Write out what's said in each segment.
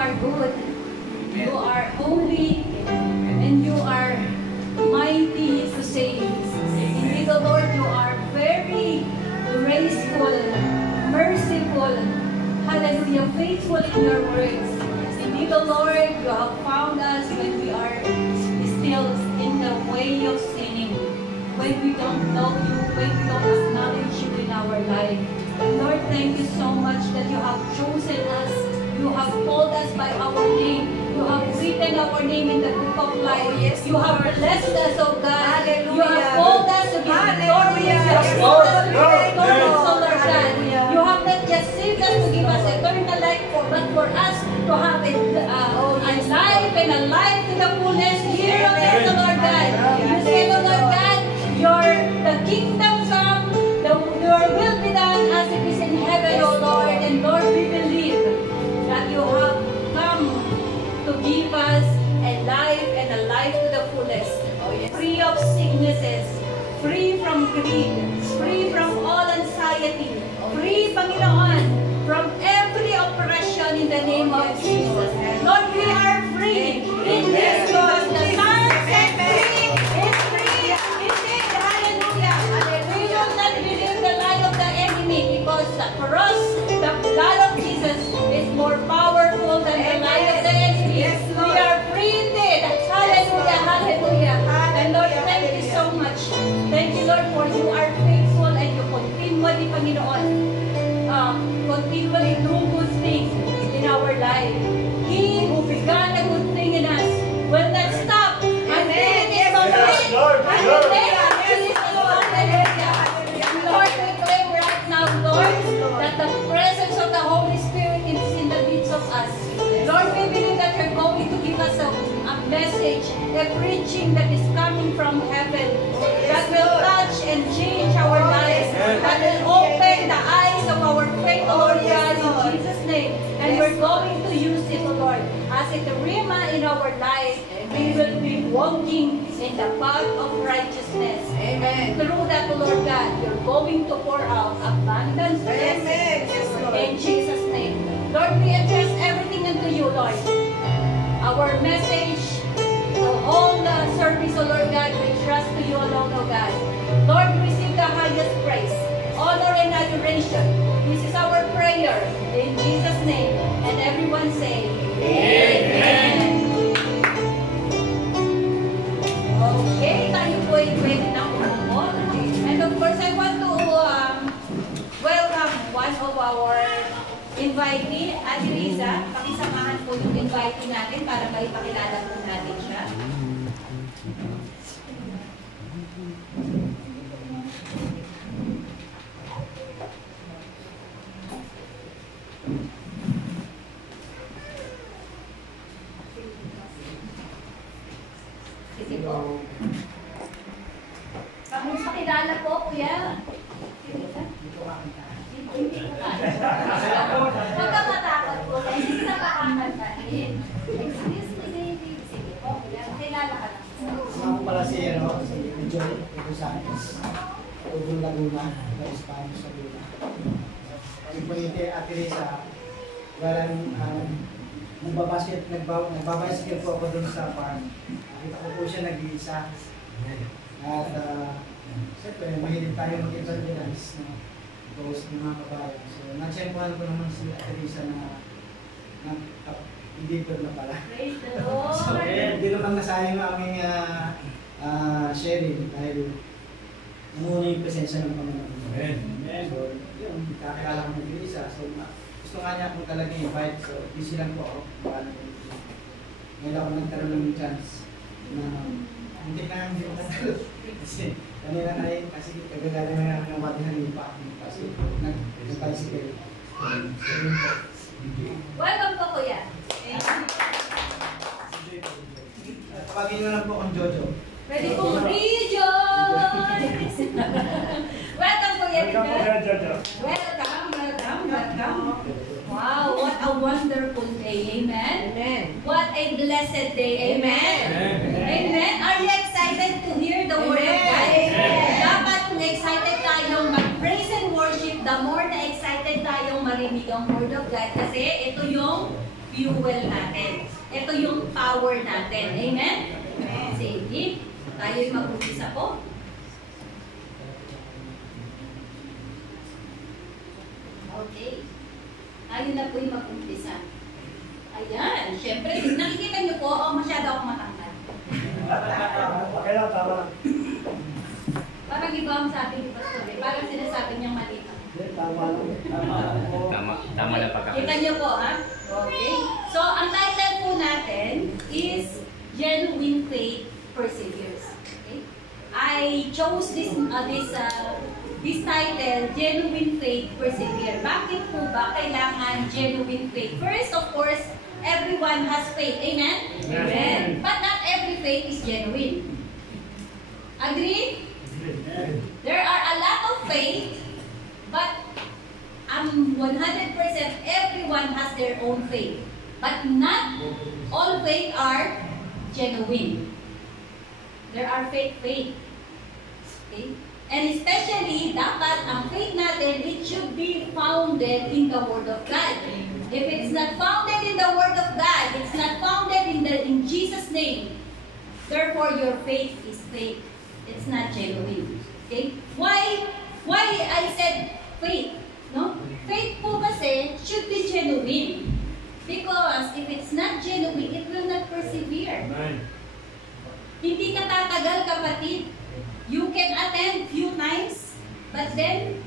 are good, you are holy, and you are mighty to save. Indeed, O Lord, you are very graceful, merciful, hallelujah, faithful in your words. Indeed, O Lord, you have found us when we are still in the way of sinning, when we don't know you, when we don't acknowledge you in our life. Lord, thank you so much that you have chosen us. You have called us by our name. You have written our name in the book of life. Oh, yes, you have Lord. blessed us, oh God. Hallelujah. You have called us to be victorious. You have called us to be victorious, oh Lord God. You have not just saved us to give us eternal life, but for us to have a life and a life to the fullest here on earth, oh Lord God. You said, oh Lord God, the kingdom come, your will be done as it is in heaven, oh Lord. And Lord, we believe that you have come to give us a life and a life to the fullest. Free of sicknesses, free from greed, free from all anxiety, free, Panginoon, from every oppression in the name of Jesus. Lord, we are free in this because the Son set free is free indeed. Hallelujah. We will not believe the lie of the enemy because for us, the blood of Jesus is more powerful than the lie of the enemy. We are free indeed. Hallelujah. Hallelujah. And Lord, thank you so much. Thank you, Lord, for you are faithful and you continually, Panginoon, continually do good things in our life. He who began a good thing in us will not stop until it is complete. Lord, we pray right now, Lord, that the presence of the Holy Spirit is in the midst of us. Lord, we believe that you're going to give us a message, a preaching that is coming from heaven, that will touch and change our lives, that will open the eyes of our faith, O Lord God, in Jesus' name. And we're going to use it, O Lord, as a rhema in our life. We will be walking in the path of righteousness. Amen. Through that, O Lord God, you're going to pour out abundance. Amen. Yes, Lord. In Jesus' name. Lord, we address everything unto you, Lord. Our message, the whole service, O Lord God, we trust to you alone, O God. Lord, receive the highest praise, honor, and adoration. This is our prayer in Jesus' name. And everyone say, Amen. Okay, tayo po ay pwede na umupo. And of course, I want to welcome one of our invitee, Ate Riza. Pakisamahan po yung invitee natin para maipakilala po natin siya. Sige po. Pakilala po, kuya. Huwag ka matakot po. Hindi na makakantahin. Excuse me, baby. Sige po, kuya. Kilala ka lang. Ako pala si Joy Santos. Tugong Laguna. Spanish Laguna. Kami po yung Ate Risa. Galang nagbabicycle po ako doon sa farm. Nakita ko po siya nag-iisa. At siyempre, mahilig tayo mag-evangelize. Post ng mga kabayan. So, na-checkuhan ko naman si Ate Risa na hindi na pala. Praise the Lord. So, hindi naman nasayang ang aming sharing dahil namuna yung presensya ng Panginoon. Amen. So, yun, kakilala ko ng Ate Risa. So, gusto nga niya akong talaga invite. So, busy lang po ako. Ngayon ako nagkaroon ng chance na hindi ko katalo. Kasi kanina na yun, kasi kagagaling na namin ng watihan nipa. Kasi nag-bicycle. Welcome po, kuya. Tawagin nyo lang po akong Jojo. Pwede pong rejoice! Welcome, kuya. Welcome. Wow, what a wonderful day. Amen? Amen. What a blessed day. Amen? Amen. Are you excited to hear the word of God? Dapat kung excited tayong mag-praise and worship, the more na excited tayong marinig ang word of God. Kasi ito yung fuel natin. Ito yung power natin. Amen? Sige. Tayo'y mag-umpisa po. Okay. Tayo na po'y mag-umpisa. Ayan. Siyempre, nakikita niyo po, masyado akong matangkad. Okay lang, tama lang. Parang iba ang sabi ni Pastor. Parang sinasabi niyang mali. Tama lang. Tama na pagkakalit. Kita niyo po, ha? Okay. So, ang title po natin is Genuine Faith Perseveres. Okay? I chose this title, Genuine Faith Persevere. Bakit po ba kailangan genuine faith? First, of course, everyone has faith. Amen? Amen. But not every faith is genuine. Agree? There are a lot of faith, but 100% everyone has their own faith. But not all faith are genuine. There are fake faith. Okay? And especially, dapat ang faith natin, it should be founded in the Word of God. If it's not founded in the Word of God, it's not founded in Jesus' name, therefore your faith is fake. It's not genuine. Okay? Why I said faith? No? Faith po kasi should be genuine. Because if it's not genuine, it will not persevere. Amen. Hindi ka tatagal, kapatid. You can attend few times, but then,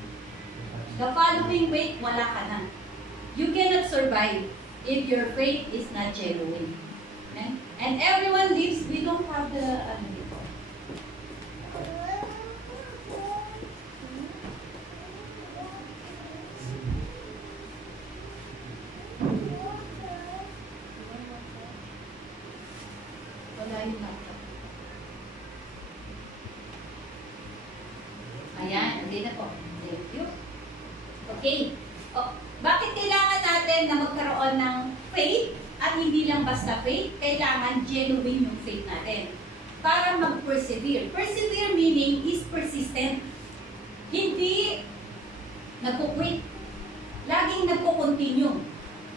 the following week, wala ka na. You cannot survive if your faith is not genuine. Okay? And everyone lives, we don't have the, wala yung laptop. Ayan, hindi na po. Thank you. Okay. Bakit kailangan natin na magkaroon ng faith at hindi lang basta faith? Kailangan genuine yung faith natin para mag-persevere. Persevere meaning is persistent. Hindi nagkukwit. Laging nagko-continue.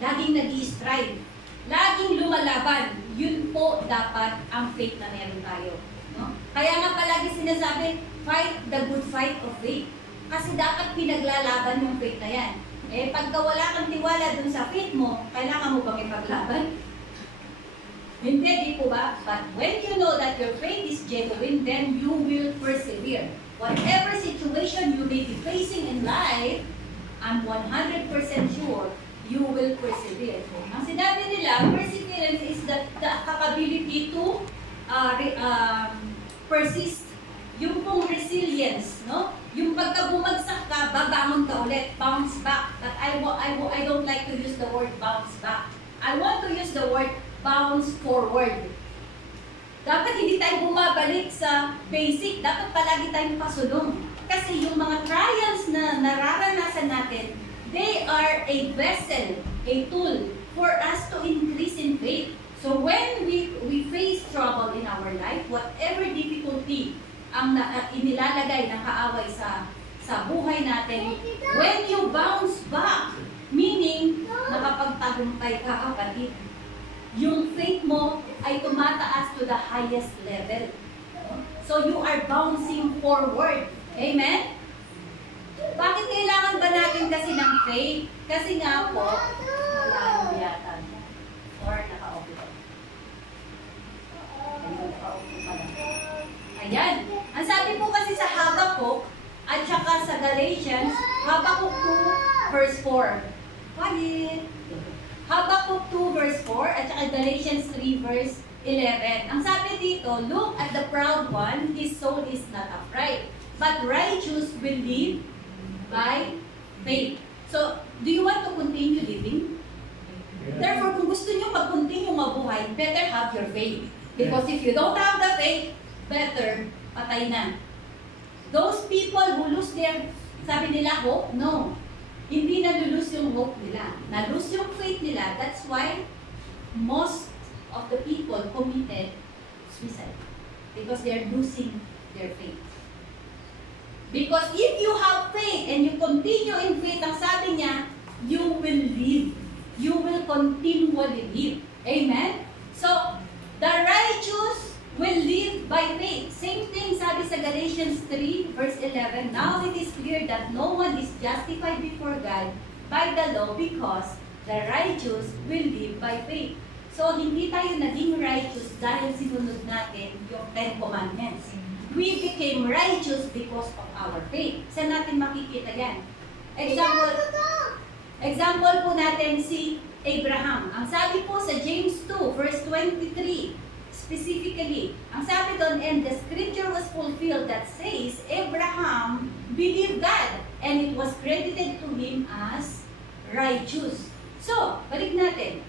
Laging nag-i-strive. Laging lumalaban. Yun po dapat ang faith na meron tayo. No? Kaya nga palagi sinasabi, fight the good fight of faith. Kasi dapat pinaglalaban yung faith na yan. Eh, pagka wala kang tiwala dun sa faith mo, kailangan mo bang ipaglaban? Hindi, di po ba? But when you know that your faith is genuine, then you will persevere. Whatever situation you may be facing in life, I'm 100% sure you will persevere. Ang sinabi nila, perseverance is the capability to persist. Yung pong resilience, no? Yung pagka bumagsak ka, babangon ka ulit, bounce back. But I don't like to use the word bounce back. I want to use the word bounce forward. Dapat hindi tayo bumabalik sa basic, dapat palagi tayong pasulong. Kasi yung mga trials na nararanasan natin, they are a vessel, a tool for us to increase in faith. So when we face trouble in our life, whatever difficulty ang inilalagay ng kaaway sa buhay natin, when you bounce back, meaning nakapagtagumpay ka, kapatid, yung faith mo ay tumataas to the highest level. So you are bouncing forward. Amen? Bakit kailangan ba natin kasi ng faith? Kasi nga po, wala yata. Or naka-off ito. Ayan. Ang sabi po kasi sa Habakkuk at saka sa Galatians, Habakkuk 2 verse 4. Quiet. Habakkuk 2 verse 4 at saka Galatians 3 verse 11. Ang sabi dito, look at the proud one, his soul is not upright, but righteous will live by faith. So, do you want to continue living? Therefore, kung gusto nyo mag-continue mabuhay, better have your faith. Because if you don't have the faith, better patay na. Those people who lose their, sabi nila, hope? No. Hindi na-lose yung hope nila. Na-lose yung faith nila. That's why most of the people committed suicide. Because they're losing their faith. Because if you have faith and you continue in faith, ang sabi niya, you will live you will continually live. Amen? So, the righteous will live by faith. Same thing sabi sa Galatians 3 verse 11, now it is clear that no one is justified before God by the law because the righteous will live by faith. So, hindi tayo naging righteous dahil sinunod natin yung 10 Commandments. We became righteous because of our faith. Saan natin makikita yan? Example po natin si Abraham. Ang sabi po sa James 2 verse 23, specifically, ang sabi doon, and the scripture was fulfilled that says, Abraham believed God, and it was credited to him as righteous. So, balik natin.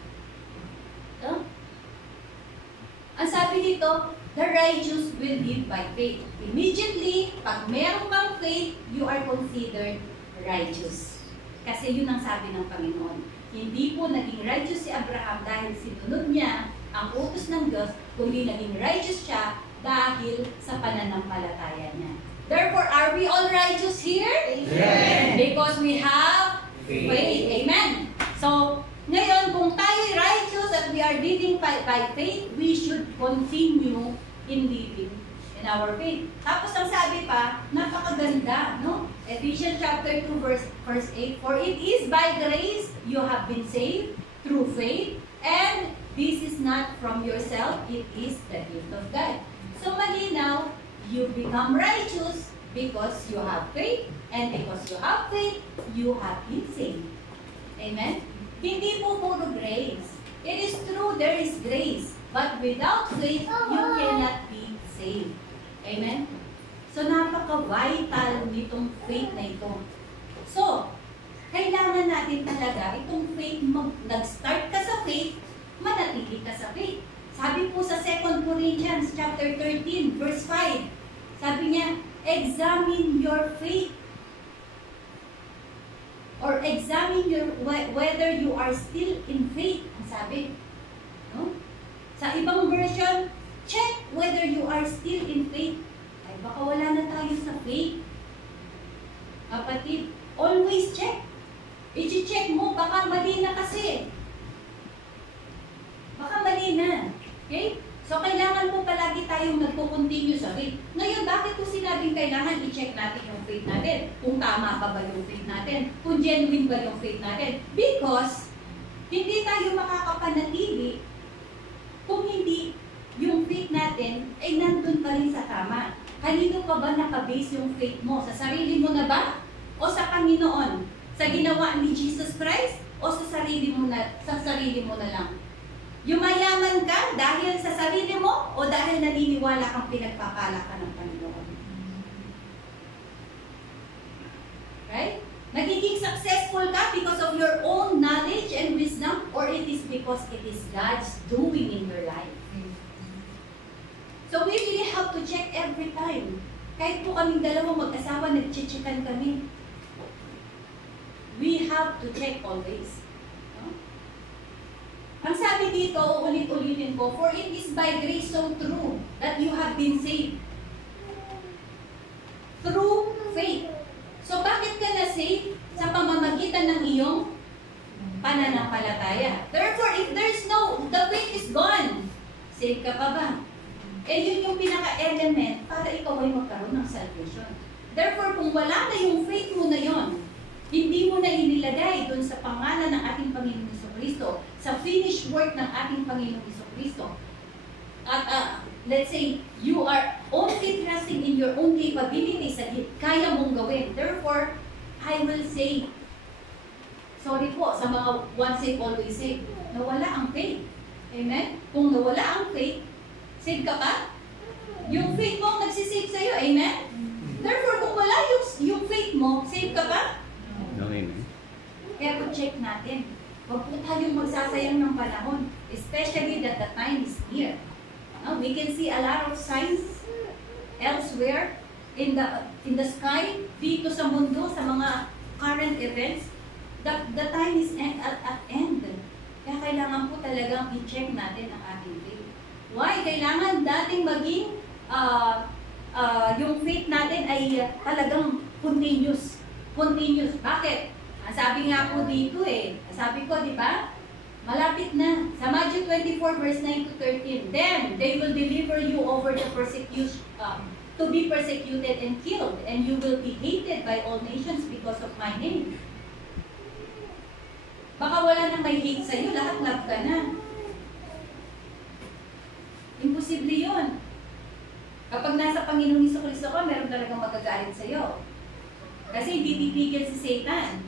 Ang sabi dito, the righteous will live by faith. Immediately, pag meron kang faith, you are considered righteous. Kasi yun ang sabi ng Panginoon. Hindi po naging righteous si Abraham dahil sinunod niya ang utos ng Diyos, kundi naging righteous siya dahil sa pananampalataya niya. Therefore, are we all righteous here? Yes. Because we have faith. Amen. So, ngayon, kung tayo righteous at we are living by faith, we should continue in living in our faith. Tapos ang sabi pa, napakaganda, no? Ephesians chapter 2 verse 8, for it is by grace you have been saved through faith, and this is not from yourself, it is the gift of God. So malinaw, you become righteous because you have faith, and because you have faith, you have been saved. Amen? Hindi po puro grace. It is true, there is grace. But without faith, you cannot be saved. Amen? So, napaka-vital nitong faith na ito. So, kailangan natin talaga itong faith, nag-start ka sa faith, manatili ka sa faith. Sabi po sa 2 Corinthians chapter 13, verse 5, sabi niya, examine your faith. Or examine whether you are still in faith, ang sabi. No? Sa ibang version, check whether you are still in faith. Ay, baka wala na tayo sa faith. Kapatid, always check. I-check mo, baka mali na kasi. Baka mali na. Okay? So, kailangan po palagi tayong nagpo-continue sa faith. Ngayon, bakit po sinabing kailangan i-check natin yung faith natin? Kung tama pa ba yung faith natin? Kung genuine ba yung faith natin? Because, hindi tayo makakapanatili kung hindi yung faith natin ay nandun pa rin sa tama. Kanino pa ba nakabase yung faith mo? Sa sarili mo na ba? O sa Panginoon? Sa ginawa ni Jesus Christ? O sa sarili mo na lang? Yumayaman ka dahil sa sarili mo o dahil naniniwala kang pinagpapala ka ng Panginoon? Right? Nagiging successful ka because of your own knowledge and wisdom, or it is because it is God's doing in your life? So we really have to check every time. Kahit po kaming dalawang mag-asawa, nag-checkan kami. We have to check always. Ang sabi dito, ulit-ulitin ko, for it is by grace so true that you have been saved. Through faith. So bakit ka na-saved? Sa pamamagitan ng iyong pananampalataya. Therefore, if there's the faith is gone, save ka pa ba? Eh yun yung pinaka-element para ikaw ay magkaroon ng salvation. Therefore, kung wala na yung faith mo na yon, hindi mo na inilagay doon sa pangalan ng ating Panginoon Kristo, sa finished work ng ating Panginoong Kristo. At let's say, you are only trusting in your own capabilities at kaya mong gawin. Therefore, I will say, sorry po sa mga once saved, always saved, nawala ang faith. Amen? Kung nawala ang faith, save ka pa? Yung faith mo nagsisave sa'yo. Amen? Therefore, kung wala yung faith mo, save ka pa? No, amen. Kaya po check natin. Huwag po tayong magsasayang ng panahon, especially that the time is near. We can see a lot of signs elsewhere in the sky, dito sa mundo, sa mga current events. The time is at end. Kaya kailangan po talagang i-check natin ang ating faith. Why? Kailangan dating maging yung faith natin ay talagang continuous. Continuous. Bakit? Sabi nga po dito sabi ko, di ba? Malapit na. Sa Matthew 24 verse 9 to 13. Then, they will deliver you over to persecution, to be persecuted and killed, and you will be hated by all nations because of my name. Baka wala nang may hate sa'yo, lahat love ka na. Imposible yun. Kapag nasa Panginoong Hesus-Kristo ka, meron talagang magagalit sa'yo. Kasi hindi titigil si Satan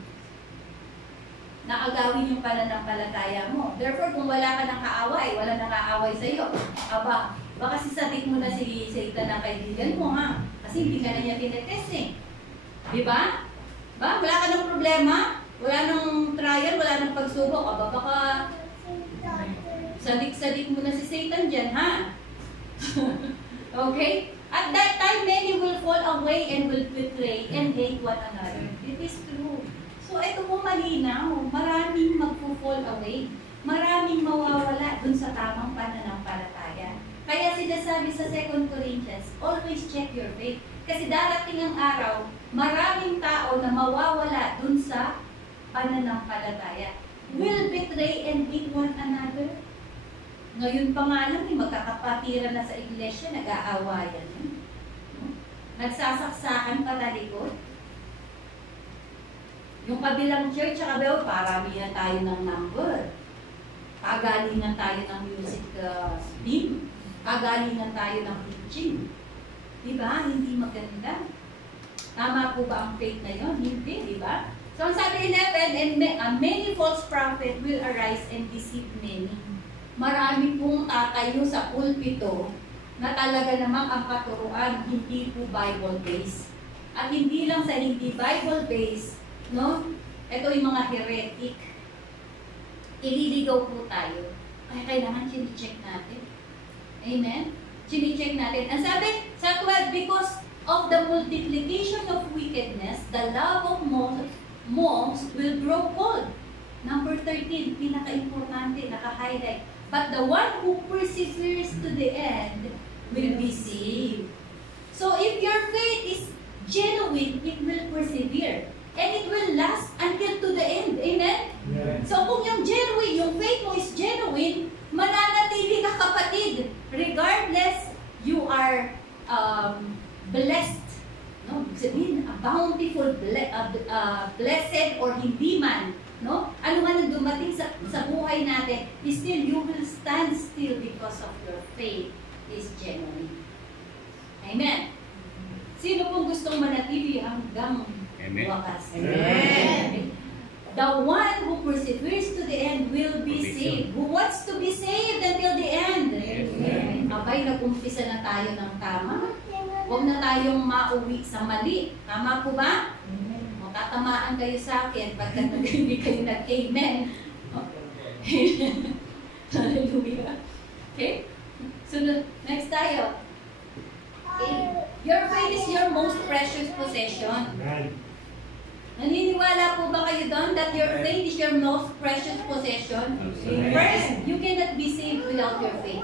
na agawin yung pananampalataya mo. Therefore, kung wala ka ng kaaway, wala nang kaaway sa'yo, aba, baka sisadik mo na si Satan ng kaibigan mo, ha? Kasi hindi ka na niya tinetest, eh. Diba? Ba? Wala ka ng problema, wala nang trial, wala nang pagsubok, aba, baka sadik-sadik mo na si Satan dyan, ha? Okay? At that time, many will fall away and will betray and hate one another. It is true. So, ito po malinaw. Maraming mag-fall away. Maraming mawawala dun sa tamang pananampalataya. Kaya sinasabi sa 2 Corinthians, always check your faith. Kasi darating ang araw, maraming tao na mawawala dun sa pananampalataya. Will betray and hate one another. Ngayon pa nga lang, magkakapatiran na sa iglesia, nag-aawayan. Nagsasaksakan patalikod. Yung kabilang church, kabilang, paramihan tayo ng number. Pagalingan tayo ng music team. Pagalingan tayo ng teaching. Diba? Hindi maganda. Tama po ba ang faith na yun? Hindi, diba? So, ang sabi 11, and many false prophets will arise and deceive many. Marami pong tatayo sa pulpito na talaga namang ang katuruan hindi po Bible-based. At hindi lang sa hindi Bible-based, no? Ito yung mga heretic. Ililigaw po tayo. Kaya kailangan chine-check natin. Amen? Chine-check natin. Ang sabi sa 12, because of the multiplication of wickedness, the love of monks will grow cold. Number 13, pinaka-importante, naka-highlight. But the one who perseveres to the end will be saved. So if your faith is genuine, it will persevere. And it will last until to the end. Amen? Yeah. So kung yung genuine, yung faith mo is genuine, mananatili ka kapatid. Regardless, you are blessed. No? Sabihin, a bountiful, blessed or hindi man. No? Ano man ang dumating sa buhay natin, still you will stand still because of your faith is genuine. Amen? Sino pong gustong manatili hanggang wakas? Amen. The one who perseveres to the end will be saved. Who wants to be saved until the end? Amen. Abay, nag-umpisa na tayo ng tama. Huwag na tayong mauwi sa mali. Tama po ba? Tatamaan kayo sa akin pagka hindi kayo nag-amen. Hallelujah. Okay? So, next tayo. Okay. Your faith is your most precious possession. Naniniwala po ba kayo doon that your faith is your most precious possession? First, you cannot be saved without your faith.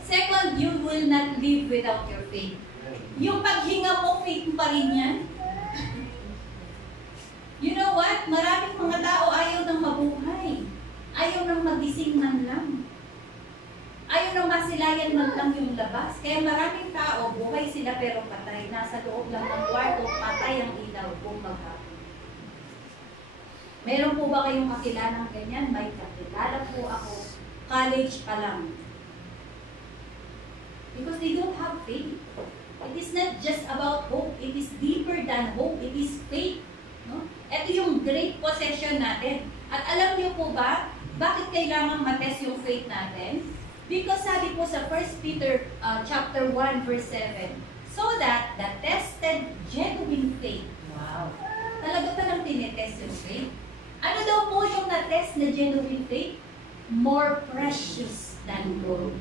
Second, you will not live without your faith. Yung paghinga mo, faith pa rin yan. You know what? Maraming mga tao ayaw nang mabuhay. Ayaw nang magising man lang. Ayaw nang masilayan man lang yung labas. Kaya maraming tao, buhay sila pero patay. Nasa loob lang ng kwarto, patay ang ilaw kung maghapon. Meron po ba kayong kakilala ng ganyan? May kakilala po ako. College pa lang. Because they don't have faith. It is not just about hope. It is deeper than hope. It is faith. No? Ito yung great possession natin. At alam niyo po ba, bakit kailangan matest yung faith natin? Because sabi po sa 1 Peter chapter 1 verse 7, so that the tested genuine faith, wow, talaga pa lang tinetest yung faith. Ano daw po yung na-test na genuine faith? More precious than gold.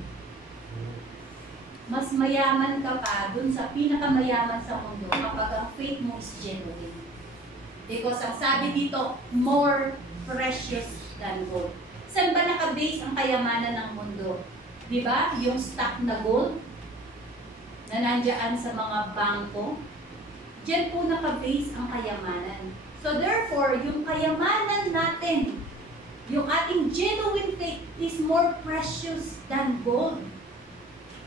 Mas mayaman ka pa dun sa pinakamayaman sa mundo kapag ang faith mo is genuine. Because ang sabi dito, more precious than gold. Saan ba naka-base ang kayamanan ng mundo? Diba? Yung stock na gold na nandiyan sa mga bangko. Diyan po naka-base ang kayamanan. So therefore, yung kayamanan natin, yung ating genuine faith is more precious than gold.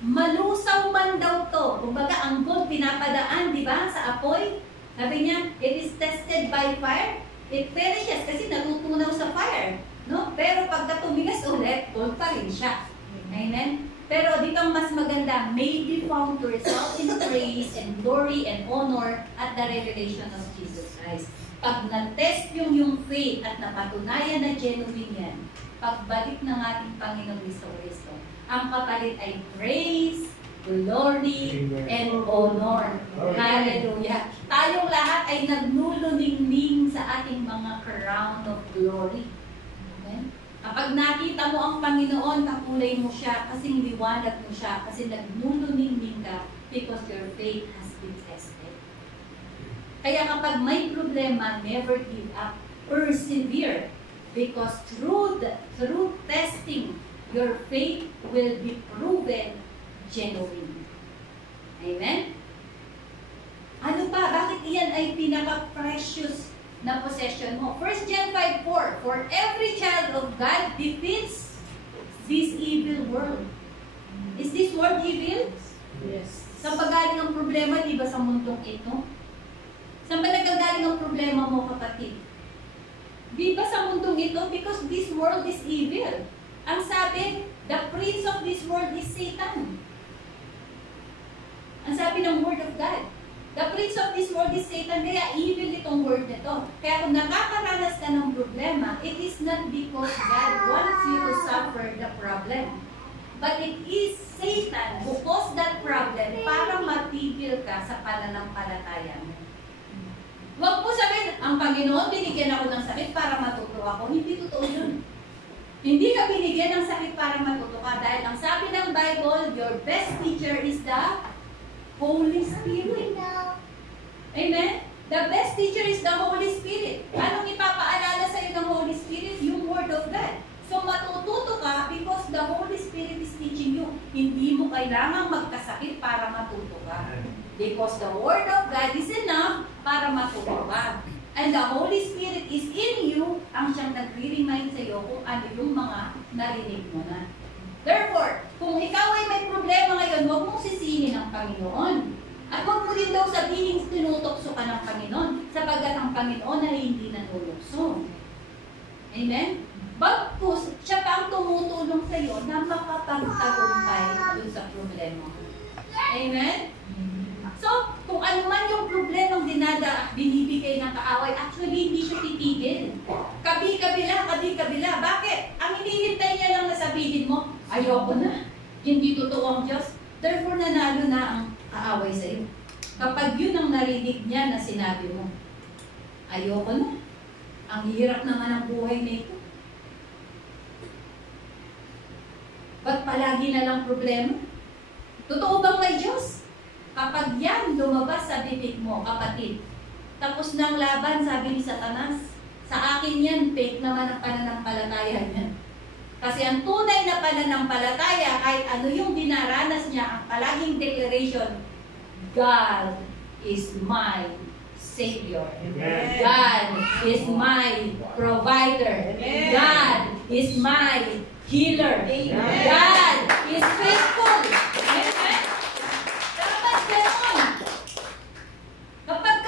Malusaw man daw to. Kumbaga, ang gold pinapadaan, di ba, sa apoy. Sabi niya, it is tested by fire. It perishes kasi natutunaw sa fire. No? Pero pagka tumigas ulit, gold pa rin siya. Amen? Pero dito ang mas maganda, may be found to result in praise and glory and honor at the revelation of Jesus Christ. Pag na-test yung faith at napatunayan na genuine yan, pagbalik ng ating Panginoong Kristo, ang kapalit ay praise, glory, and honor. Hallelujah. Tayong lahat ay nagnuluningning sa ating mga crown of glory. Amen? Kapag nakita mo ang Panginoon, kakulay mo siya, kasing liwanag mo siya, kasi nagnuluningning ka because your faith has been tested. Kaya kapag may problema, never give up. Persevere. Because through testing, your faith will be proven genuine. Amen? Ano pa? Bakit iyan ay pinaka-precious na possession mo? 1 John 5:4, for every child of God defeats this evil world. Is this world evil? Yes. Saan ba galing ang problema, di ba, sa mundong ito? Saan ba nagagaling ang problema mo, kapatid? Di ba sa mundong ito? Because this world is evil. Ang sabi, the prince of this world is Satan. Ang sabi ng Word of God. The prince of this world is Satan, kaya evil itong word nito. Kaya kung nakakaranas ka ng problema, it is not because God wants you to suffer the problem. But it is Satan who caused that problem para matigil ka sa pananampalataya mo. Huwag mo sabihin, ang Panginoon, binigyan ako ng sakit para matuto ako. Hindi totoo yun. Hindi ka binigyan ng sakit para matuto ka dahil ang sabi ng Bible, your best teacher is the Holy Spirit. Amen? The best teacher is the Holy Spirit. Anong ipapaalala sa iyo ng Holy Spirit? Yung Word of God. So matututo ka because the Holy Spirit is teaching you. Hindi mo kailangang magkasakit para matuto ka. Because the Word of God is enough para matuto ka. And the Holy Spirit is in you, ang siyang nagre-remind sa iyo kung ano yung mga narinig mo na. Therefore, kung ikaw ay may problema ngayon, huwag mong sisihin ang Panginoon. At huwag mo rin daw sabihin tinutokso ka ng Panginoon, sapagkat ang Panginoon ay hindi nanulokso. Amen? Bagkus, siya pa ang tumutulong sa iyo na makapagtagumpay dun sa problema. Amen? So, kung ano man yung problemang binibigay ng kaaway, actually hindi siya titigil. Kabi-kabila. Bakit? Ang hinihintay niya lang na sabihin mo, ayoko na. Hindi totoo ang Diyos. Therefore, nanalo na ang kaaway sa iyo. Kapag yun ang narinig niya na sinabi mo, ayoko na. Ang hirap naman ang buhay nito. Ba't palagi na lang problema? Totoo bang may Diyos? Kapag yan lumabas sa bibig mo, kapatid, tapos ng laban, sabi ni Satanas, sa akin yan, fake naman ang pananampalataya niya. Kasi ang tunay na pananampalataya, kahit ano yung dinaranas niya, ang palaging declaration, God is my Savior. Amen. God is my provider. Amen. God is my healer. Amen. God is faithful. Amen. Dapat ganoon. Kapag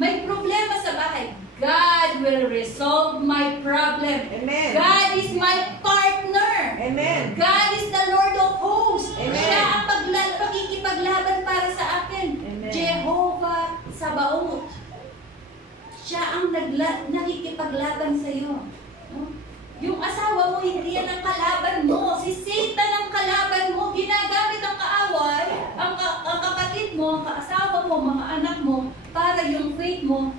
may problema sa bahay, God will resolve my problem. Amen. God is my partner. Amen. God is the Lord of hosts. Amen. Siya ang pakikipaglaban para sa akin. Amen. Jehovah Sabaoth. Siya ang nakikipaglaban sa iyo. No? Yung asawa mo, hindi yan ang kalaban mo. Si Satan ang kalaban mo. Ginagamit ang kaaway, ang kapatid mo, ang kaasawa mo, mga anak mo, para yung faith mo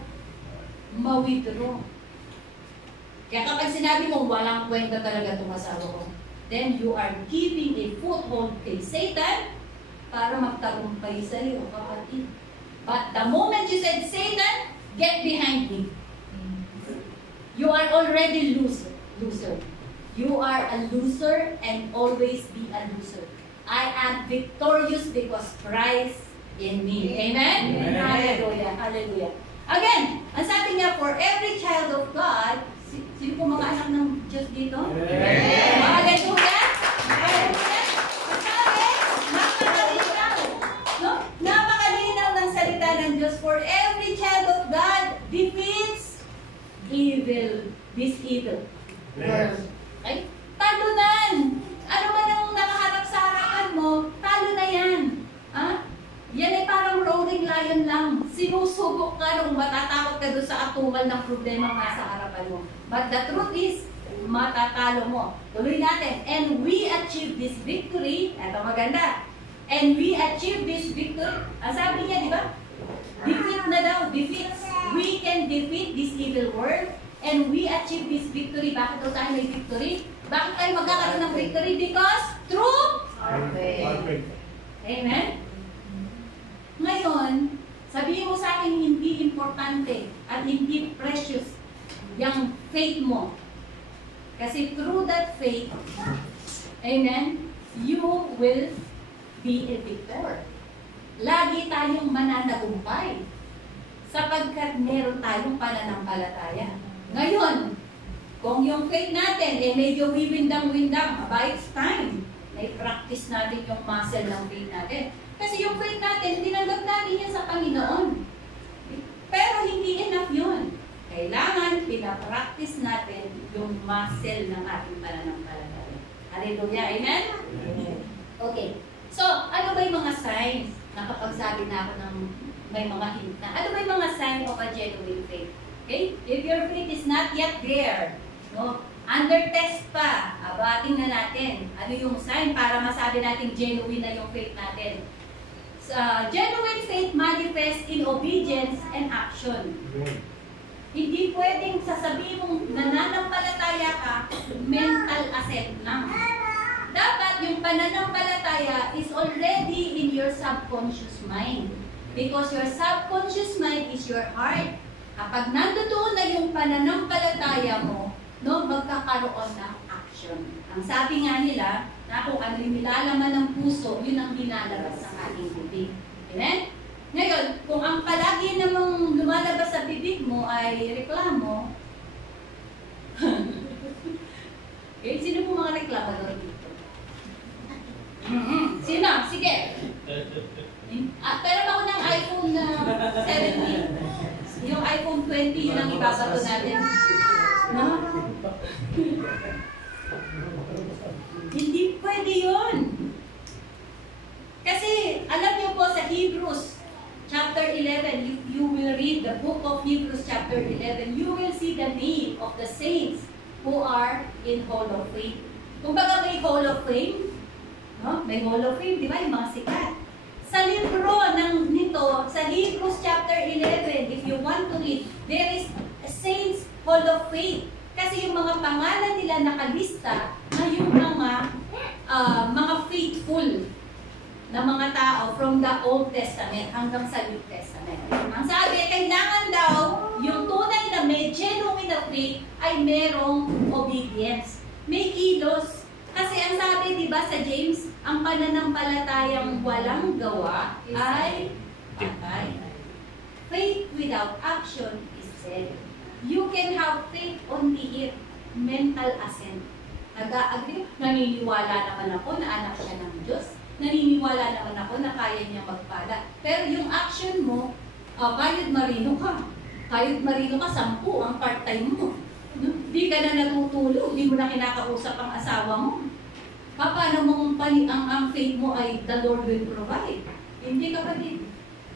ma-withdraw. Kaya kapag sinabi mo, walang kwenta talaga itong asawa ko, then you are giving a foothold kay Satan para magtagumpay sa iyo, kapatid. But the moment you said, Satan, get behind me, you are already loser. You are a loser and always be a loser. I am victorious because Christ in me. Amen? Amen. Hallelujah. Hallelujah. Again, ang sabi niya, for every child of God, Sino po mga anak ng Diyos dito? Hallelujah! Hallelujah! Sabi, napakalinaw. No? Napakalinaw ng salita ng Diyos. For every child of God defeats evil. This evil world. Okay? Talunan! Ano man ang nakaharap sa harapan mo, talo na yan. Ha? Yan ay parang roaring lion lang. Sinusubok ka nung matatakot ka doon sa atumal ng problema nga sa harapan mo. But the truth is, matatalo mo. Tuloy natin. And we achieve this victory. Ito maganda. And we achieve this victory. Ang sabi niya, di ba? Defeat na daw. Defeat. We can defeat this evil world. And we achieve this victory. Bakit daw tayo may victory? Bakit tayo magkakaroon ng victory? Because through our faith. Amen? Ngayon, sabihin mo sa akin hindi importante at hindi precious yung faith mo. Kasi through that faith, amen, you will be a victor. Lagi tayong mananagumpay sapagkat meron tayong pananampalataya. Ngayon, kung yung faith natin, medyo wiwindang-windang, it's time. Na-practice natin yung muscle ng faith natin. Kasi yung faith natin, tinanggap natin yan sa Panginoon. Pero hindi enough yun. Kailangan pinapractice natin yung muscle ng ating pananampalataya. Hallelujah. Amen? Okay. So, ano ba yung mga signs? Nakapagsabi na ako ng may mga hint na. Ano ba yung mga signs of a genuine faith? Okay? If your faith is not yet there, no? Under test pa, abating na natin. Ano yung sign para masabi natin genuine na yung faith natin? Genuine faith manifests in obedience and action. Hindi pwedeng sasabihin mong nananampalataya ka, mental assent lang. Dapat yung pananampalataya is already in your subconscious mind. Because your subconscious mind is your heart. Kapag nandoon na yung pananampalataya mo, no, magkakaroon ng action. Ang sabi nga nila, na kung ano yung nilalaman ng puso, yun ang nilalabas sa ating bibig. Amen? Ngayon, kung ang palagi namang lumalabas sa bibig mo ay reklamo, okay, sino po mga reklamador dito? Sino? Sige. Pero ako ng iPhone 17. Yung iPhone 20, yun ang ibabato natin. No? Hindi pwede yun. Kasi, alam niyo po sa Hebrews chapter 11, if you will read the book of Hebrews chapter 11, you will see the name of the saints who are in Hall of Fame. Kung baga may Hall of Fame, no? May Hall of Fame, di ba? Yung mga sikat. Sa libro nito, sa Hebrews chapter 11, if you want to read, there is a Saints Hall of Faith. Kasi yung mga pangalan nila nakalista na yung mga faithful na mga tao from the Old Testament hanggang sa New Testament. Ang sabi, kailangan daw yung tunay na may genuine na faith ay merong obedience. May kilos. Kasi ang sabi, di ba sa James, ang pananampalatayang walang gawa ay patay. Faith without action is dead. You can have faith only if mental assent. Nag-agree, naniniwala naman ako na anak siya ng Diyos. Naniniwala naman ako na kaya niya magpala. Pero yung action mo, kahit marino ka. Kahit marino ka, 10 ang part-time mo. Hindi ka na natutulog, hindi mo na kinakausap ang asawa mo. Paano mong ang faith mo ay the Lord will provide? Hindi kapatid.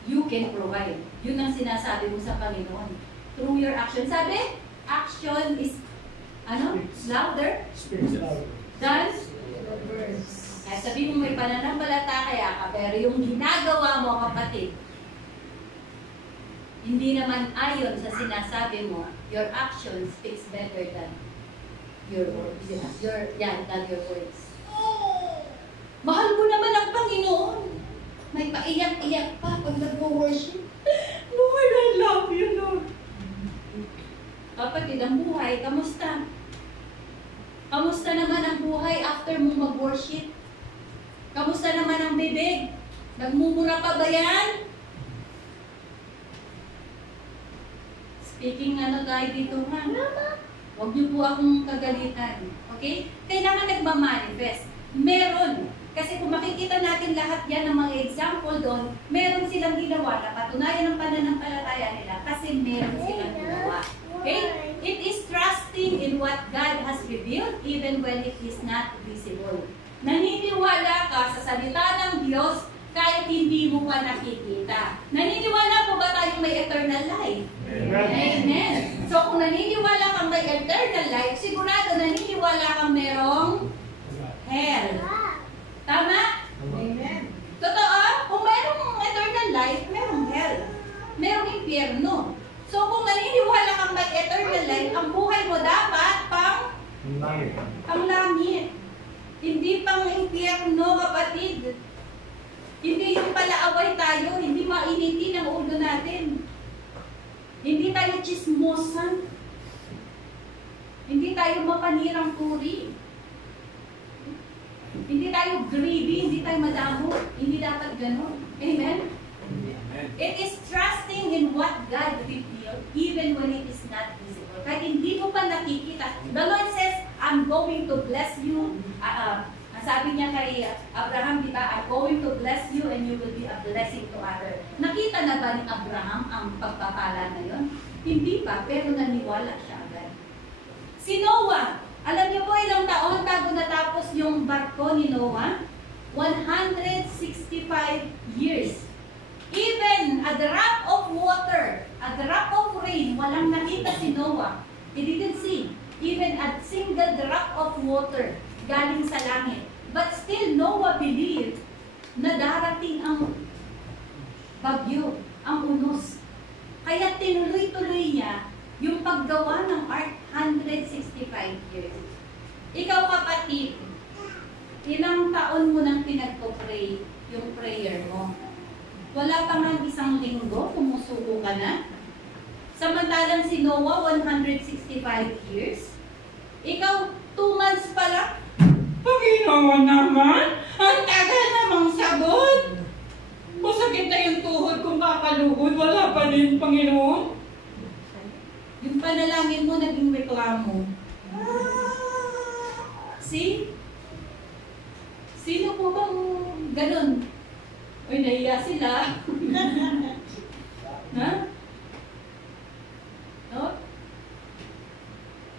You can provide. Yun ang sinasabi mo sa Panginoon. Through your action. Sabi, action is, louder than words. Kaya sabi mo may pananampalataya ka, pero yung ginagawa mo, kapatid, hindi naman ayon sa sinasabi mo, your action speaks better than your words. Than your words. Mahal mo naman ang Panginoon. May paiyak-iyak pa pag nag-worship. Lord, I love you, Lord. Kapatid, ang buhay, kamusta? Kamusta naman ang buhay after mong mag-worship? Kamusta naman ang bibig? Nagmumura pa ba yan? Speaking tayo dito ha? Huwag niyo po akong kagalitan. Okay? Kailangan nagmamanifest. Meron. Kasi kung makikita natin lahat yan ng mga example doon, meron silang ginawa na patunayan ng pananampalataya nila kasi meron silang ginawa. Okay? It is trusting in what God has revealed even when it is not visible. Naniniwala ka sa salita ng Diyos kahit hindi mo pa nakikita. Naniniwala po ba tayong may eternal life? Amen. Amen. So kung naniniwala kang may eternal life, sigurado naniniwala kang merong hell. Tama? Amen. Totoo? Kung merong eternal life, merong hell. Merong impyerno. So kung naniniwala kang may eternal life, ang buhay mo dapat pang langit. Hindi pang impyerno, kapatid. Hindi yung palaaway tayo, hindi mainitin ang ulo natin. Hindi tayo chismosan. Hindi tayo mapanirang puri. Hindi tayo greedy, hindi tayo madamo. Hindi dapat ganun. Amen? It is trusting in what God revealed even when it is not visible. Kahit hindi mo pa nakikita. The Lord says, I'm going to bless you. Sabi niya kay Abraham, di ba, I'm going to bless you and you will be a blessing to others. Nakita na ba ni Abraham ang pagpapala na yun? Hindi pa, pero naniwala siya agad. Si Noah, alam niyo po ilang taon bago natapos yung barko ni Noah? 165 years. Even a drop of water, a drop of rain, walang nakita si Noah. He didn't see even a single drop of water galing sa langit. But still, Noah believed na darating ang bagyo, ang unos. Kaya tinuloy-tuloy niya yung paggawa ng ark 165 years. Ikaw kapatid, ilang taon mo nang pinagpo-pray yung prayer mo? Wala pa nga isang linggo, sumusuko ka na. Samantalang si Noah, 165 years. Ikaw, 2 months pa lang. Panginoon naman, ang tagal namang sagot. Masakit na yung tuhod kung kakaluhod, wala pa din, Panginoon. Yung panalangin mo, naging reklamo. See? Sino po bang ganun? Uy, nahiya sila. Ha? No?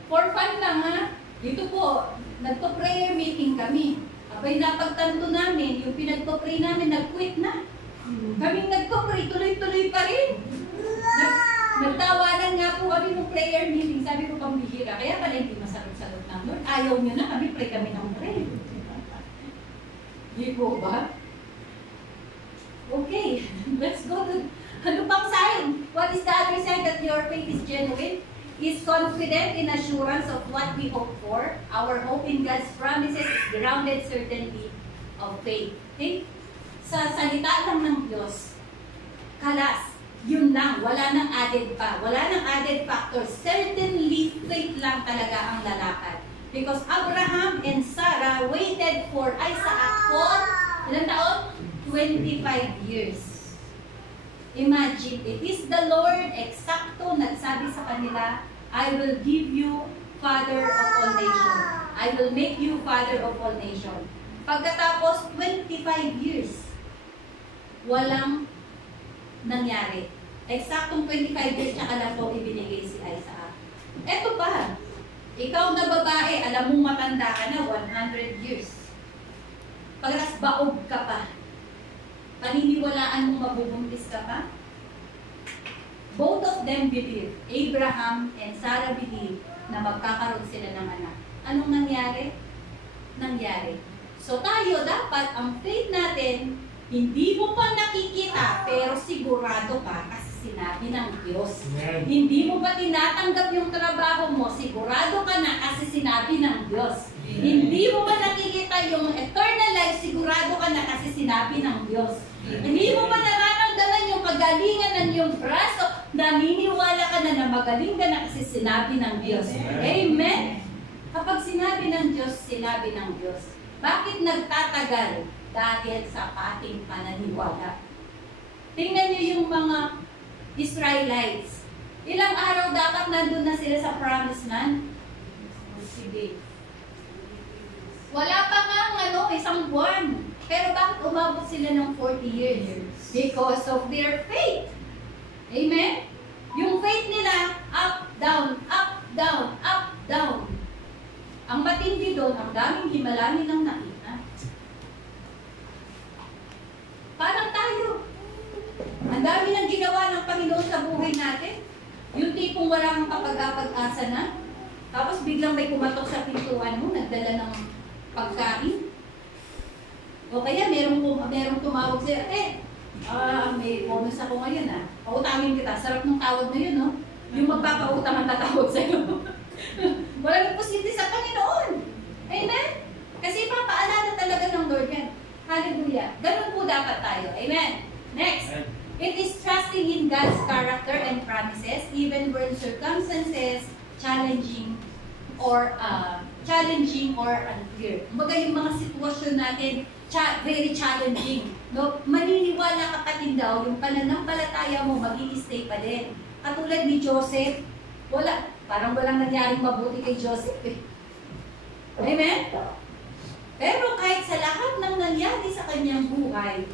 For fun lang, ha? Dito po, nagpa-prayer meeting kami. Abay, napagtanto namin, yung pinagpa-pray namin, nag-quit na. Kaming nagpa-pray, tuloy-tuloy pa rin. Nagtawanan nga po kami ng prayer meeting. Sabi ko, pambihira. Kaya pala hindi masagot-sagot ng Lord. Ayaw nyo na, kami pray kami ng pray. Di po ba? Okay, let's go to ano pang sign? What is the other sign that your faith is genuine? Is confident in assurance of what we hope for. Our hope in God's promises is grounded certainty of faith. Okay? Sa salita lang ng Diyos, kalas, yun lang, wala nang added pa. Wala nang added factor. Certainly, faith lang talaga ang lalakad. Because Abraham and Sarah waited for Isaac for, ilang taon? 25 years. Imagine, it is the Lord, eksakto, nagsabi sa kanila, I will give you father of all nations. I will make you father of all nations. Pagkatapos, 25 years, walang nangyari. Eksaktong 25 years, tsaka lang po ibinigay si Isaac. Eto pa, ikaw na babae, alam mong matanda ka na, 100 years. Pagkas baog ka pa, paniniwalaan mong mabubuntis ka pa? Both of them believe, Abraham and Sarah believe na magkakaroon sila ng anak. Anong nangyari? Nangyari. So tayo, dapat ang faith natin, hindi mo pa nakikita, pero sigurado ka kasi sinabi ng Diyos. Amen. Hindi mo pa tinatanggap yung trabaho mo, sigurado ka na kasi sinabi ng Diyos. Amen. Hindi mo pa nakikita yung eternal life, sigurado ka na kasi sinabi ng Diyos. Amen. Hindi mo pa nararamdaman yung kagalingan ng iyong braso, naniniwala ka na magaling ka na kasi sinabi ng Diyos. Amen. Amen. Kapag sinabi ng Diyos, sinabi ng Diyos. Bakit nagtatagal? Dahil sa ating pananiwala. Tingnan niyo yung mga Israelites. Ilang araw dapat nandun na sila sa promised land? 60 days. Wala pa nga isang buwan. Pero bakit umabot sila ng 40 years? Because of their faith. Amen? Yung faith nila, up, down, up, down, up, down. Ang matindi doon, ang daming himalanin ng nakita. Parang tayo. Ang dami ng ginawa ng Panginoon sa buhay natin. Yung tipong wala kang kapag-asa na. Tapos biglang may kumatok sa pintuan mo, nagdala ng pagkain. O kaya merong tumawag sa'yo, may bonus ako ngayon pautangin kita. Sarap ng tawag na yun, no? Yung magpapautang ang tatawag sa'yo. Walang imposible sa Panginoon. Amen? Kasi papaalala talaga ng Lord yan. Hallelujah. Ganun po dapat tayo. Amen? Next. It is trusting in God's character and promises even when circumstances challenging or unclear. Kumbaga yung mga sitwasyon natin very challenging. No? Maniniwala kapatid daw, yung pananampalataya mo mag-i-stay pa din. Katulad ni Joseph, parang walang nangyaring mabuti kay Joseph Amen? Pero kahit sa lahat ng nangyari sa kanyang buhay,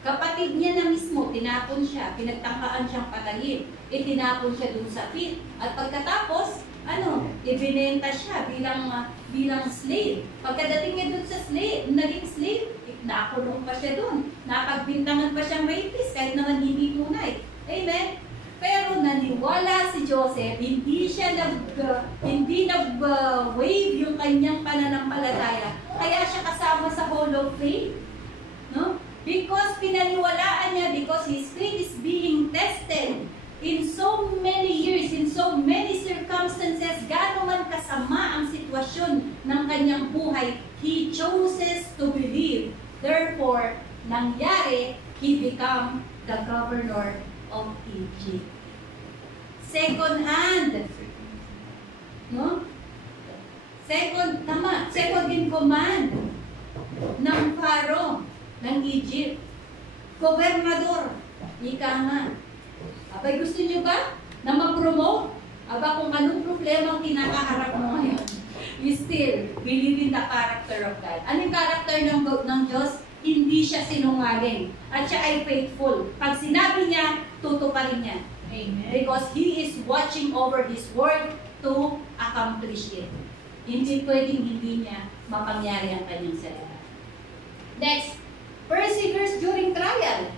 kapatid niya na mismo, tinapon siya, pinagtangkaan siyang patayin, itinapon siya dun sa pit. At pagkatapos, ibinenta siya bilang slave. Pagkadating niya dun sa naging slave, nakulong pa siya dun. Napagbintangan pa siyang rapist, kahit naman hindi tunay. Amen? Pero naniwala si Joseph, hindi nag-wave yung kanyang pananampalataya. Kaya siya kasama sa Hall of Fame. No? Because pinaniwalaan niya, because his faith is being tested in so many years, in so many circumstances, gaano man kasama ang sitwasyon ng kanyang buhay, he chooses to believe. Therefore, nangyari, he become the governor of Egypt. Second hand. No? Second in command ng Pharaoh ng Egypt. Gobernador. Ika nga. Abay, gusto nyo ba na ma-promote? Aba, kung anong problema ang kinakaharap mo ngayon, you still believe in the character of God. Anong character ng Diyos? Hindi siya sinungaling. At siya ay faithful. Pag sinabi niya, tutuparin niya. Amen. Because He is watching over His word to accomplish it. Hindi pwedeng hindi niya mapangyari ang kanyang salita. Next, perseveres during trial.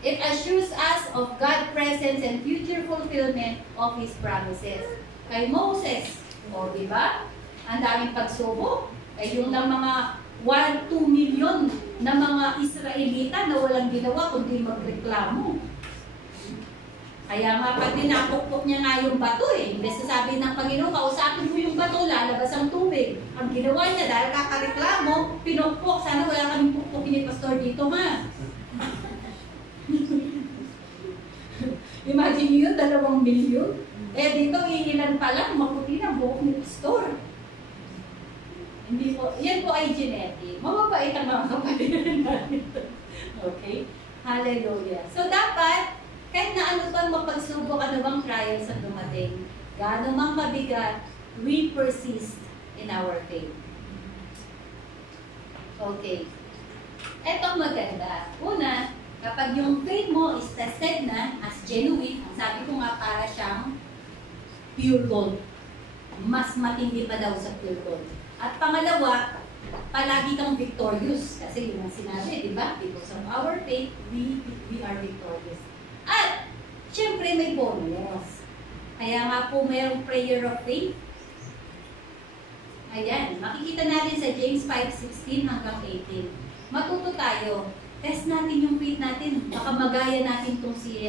It assures us of God's presence and future fulfillment of His promises. Kay Moses, diba? Ang daming pagsubok. Kay yung lang mga 1-2 million na mga Israelita na walang ginawa kundi magreklamo. Kaya nga pati napukpok niya nga yung bato Hindi sasabi ng Panginoon, kausapin mo yung bato, lalabas ang tubig. Ang ginawa niya, dahil kakareklamo, pinukpok. Sana wala kaming pukpokin ni Pastor dito, ha? Imagine nyo, 2 milyon. Dito, iilan pa lang, maputi na buhok ni Pastor. Hindi po, yan po ay genetic. Mababait ang mga kapatid natin. Okay? Hallelujah. So, dapat, kahit na ano bang mapagsubok, ano bang trials ang dumating, gaano mang mabigat, we persist in our faith. Okay. Etong maganda. Una, kapag yung faith mo is tested na as genuine, ang sabi ko nga para siyang pure gold. Mas matindi pa daw sa pure gold. At pangalawa, palagi kang victorious. Kasi yun ang sinabi, di ba? Because of our faith, we are victorious. At, syempre may bonus. Kaya nga po mayroong prayer of faith. Ayan, makikita natin sa James 5:16 hanggang 18. Matuto tayo. Test natin yung faith natin. Baka magaya natin itong si